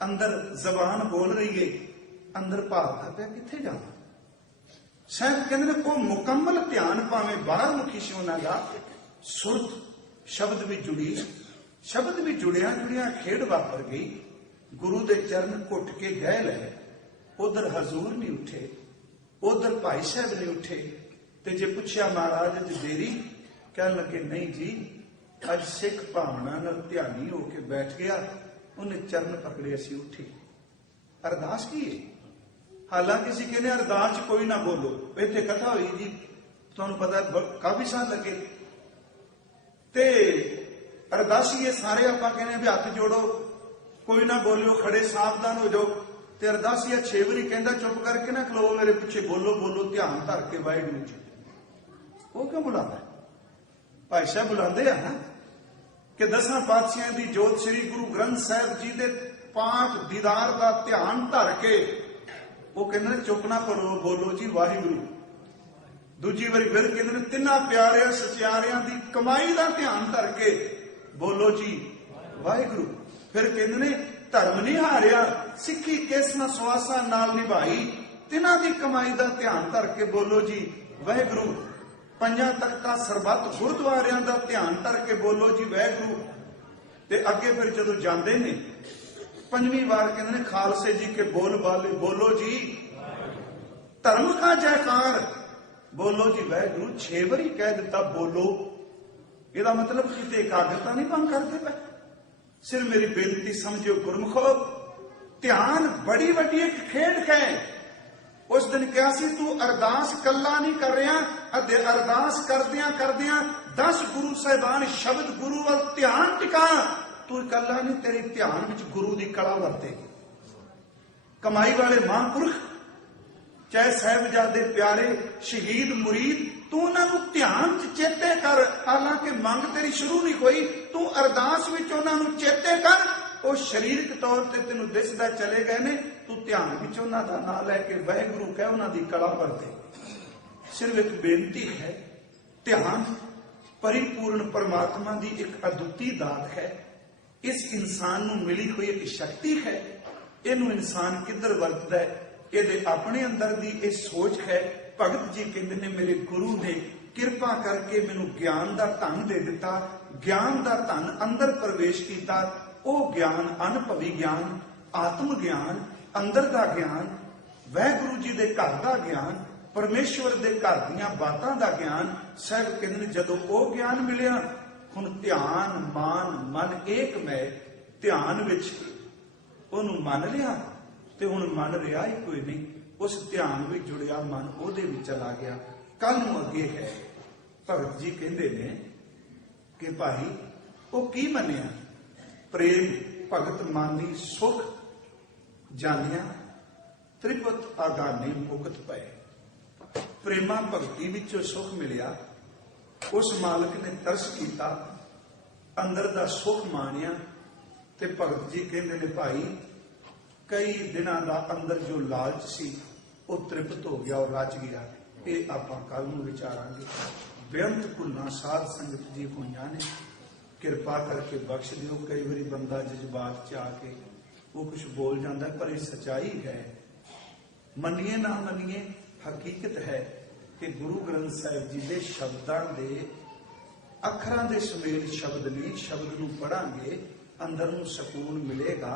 अंदर जबान बोल रही है, अंदर भावता पिया कित्थे जाना। साहब कहंदे ने वो मुकम्मल ध्यान भावें बाहर मुखी सी उन्हां दा, सुरत शब्द भी जुड़ी, शब्द भी जुड़िया जुड़िया खेड वापर गई। गुरु दे चरण घुट के गह लै, उधर हजूर नहीं उठे, उधर भाई साहब नहीं उठे। ते जे पुछया महाराज अज देरी, कह लगे नहीं जी, अज सिख भावना नाल ध्यानी होके बैठ गया, उन्हें चरण पकड़े असी उठे। अरदास की है? हालांकि असीं कहने अरदास कोई ना बोलो, इत्थे कथा हुई जी, तुहानूं पता काफी साल लगे, ते अरदासीए सारे आपां कहने भी हाथ जोड़ो, कोई ना बोलियो, खड़े सावधान हो जाओ। ते अरदासीआ 6 वारी कहंदा चुप करके ना खलो, मेरे पिछे बोलो बोलो, ध्यान धर के वाहिगुरू जी। वो क्यों बुलाता? भाई साहब बुलाते हैं ना कि 10 पातशाहियां दी जोत श्री गुरु ग्रंथ साहिब जी दे पाक दीदार का ध्यान धर के वो कहते चुप ना करो, बोलो जी वाहिगुरू। दूजी बारी फिर कहते तिन्ना प्यारिया सचियारियां दी कमाई का ध्यान धर के बोलो जी वाहिगुरू। फिर कहते धर्म नहीं हारिया, सिक्खी किस्म सुआसा नाल निभाई, तिन्हां दी कमाई का ध्यान धर के बोलो जी वाहिगुरू। 5 तख्तां सरबत गुरुद्वारियां दा ध्यान धर के बोलो जी वाहिगुरू। ते अगे फिर जदों जांदे ने 5वीं बार कहंदे ने खालसे जी के बोल बाले बोलो जी धर्म का जयकार बोलो जी वाहिगुरू। 6 बारी कह दिता बोलो, ਇਹਦਾ मतलब किते एकाग्रता नहीं भंग करते पे। सिर मेरी बेनती समझियो गुरमुखो, ध्यान बड़ी वड्डी एक खेड है। उस दिन कहा सी तू अरदास कला नहीं कर रहा, अरदास करदियां करदियां 10 गुरु साहिबान शब्द गुरु वल ध्यान टिका, तू कला नहीं, तेरे ध्यान विच गुरु की कला वरतेगी। कमाई वाले महापुरख चाहे साहिबजादे प्यारे शहीद मुरीद, तू उन्होंने ध्यान च चेते कर। हालांकि मंग तेरी शुरू नहीं होई, तू अरदास विच उन्होंने चेते कर। वो शरीरक तौर पर तेन दिसदा चले गए ने, तू ध्यान विच उन्हां दा नाम लैके वाहिगुरू कह उन्हां दी कला वरते। सिर्फ एक बेनती है, ध्यान परिपूर्ण परमात्मा की एक अद्वितीय दात है। इस इंसान ਨੂੰ मिली हुई एक शक्ति है। ਇਹਨੂੰ इंसान किधर वरतदा है, ਇਹਦੇ ਆਪਣੇ अंदर ਦੀ ਇਹ सोच है। भगत जी कहते ने मेरे गुरु ने किरपा करके मैनू ज्ञान का धन दे दिता, ज्ञान का धन अंदर प्रवेश किया। ਉਹ ज्ञान अनुभवी ज्ञान, आत्म ज्ञान, अंदर का ज्ञान, वाहिगुरु जी के घर का ज्ञान, परमेश्वर के घर दीयां बातां का ज्ञान। साहब कहते हैं जदों ਉਹ ज्ञान मिलिया, हुण ध्यान मान मन एक मैं ध्यान विच ਉਹਨੂੰ ਮੰਨ लिया ते हुण मन रहा ही कोई नहीं। उस ध्यान विच जुड़िया मन ਉਹਦੇ विच चला गया। कल नूं अगे है भगत जी कहते ने कि भाई वो की मन्निया, प्रेम भगत मानी सुख जानिया त्रिपत आगाने मुकत पए। प्रेमा भगती विचों सुख मिलिया, उस मालिक ने तरस किया, अंदर दा सुख मानिया। ते भगत जी कहते ने भाई कई दिनों का अंदर जो लालच सी वो तृप्त हो गया और रच गया। ये आपां कल नूं विचारांगे। बेअंत भुल्लां साध संगत जी होईयां ने, किरपा करके बख्श दिओ। कई बारी बंदा जज्बात च आके वो कुछ बोल जाता है, पर ये सच्चाई है। मन्निए ना मन्निए, हकीकत है कि गुरु ग्रंथ साहिब जी के शब्दां दे अखरां दे सुमेल शब्द नहीं। शब्द नूं पढ़ांगे अंदर नूं सकून मिलेगा,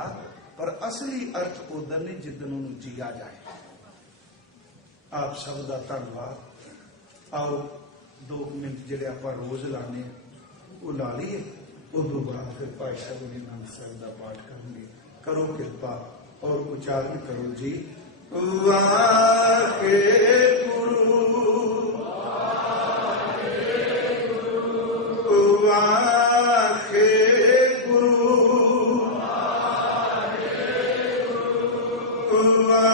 पर असली अर्थ उधर नहीं जिदन नूं जिया जाए। आप सब का धन्यवाद। आओ 2 मिनट जिहड़े आपां रोज लाने वो ला लीए, उस बाद फिर भाई साहब ने नाम साहब का पाठ करेंगे। करो कृपा और उच्चारण करो जी। वाहे गुरु वाहे गुरु वाहे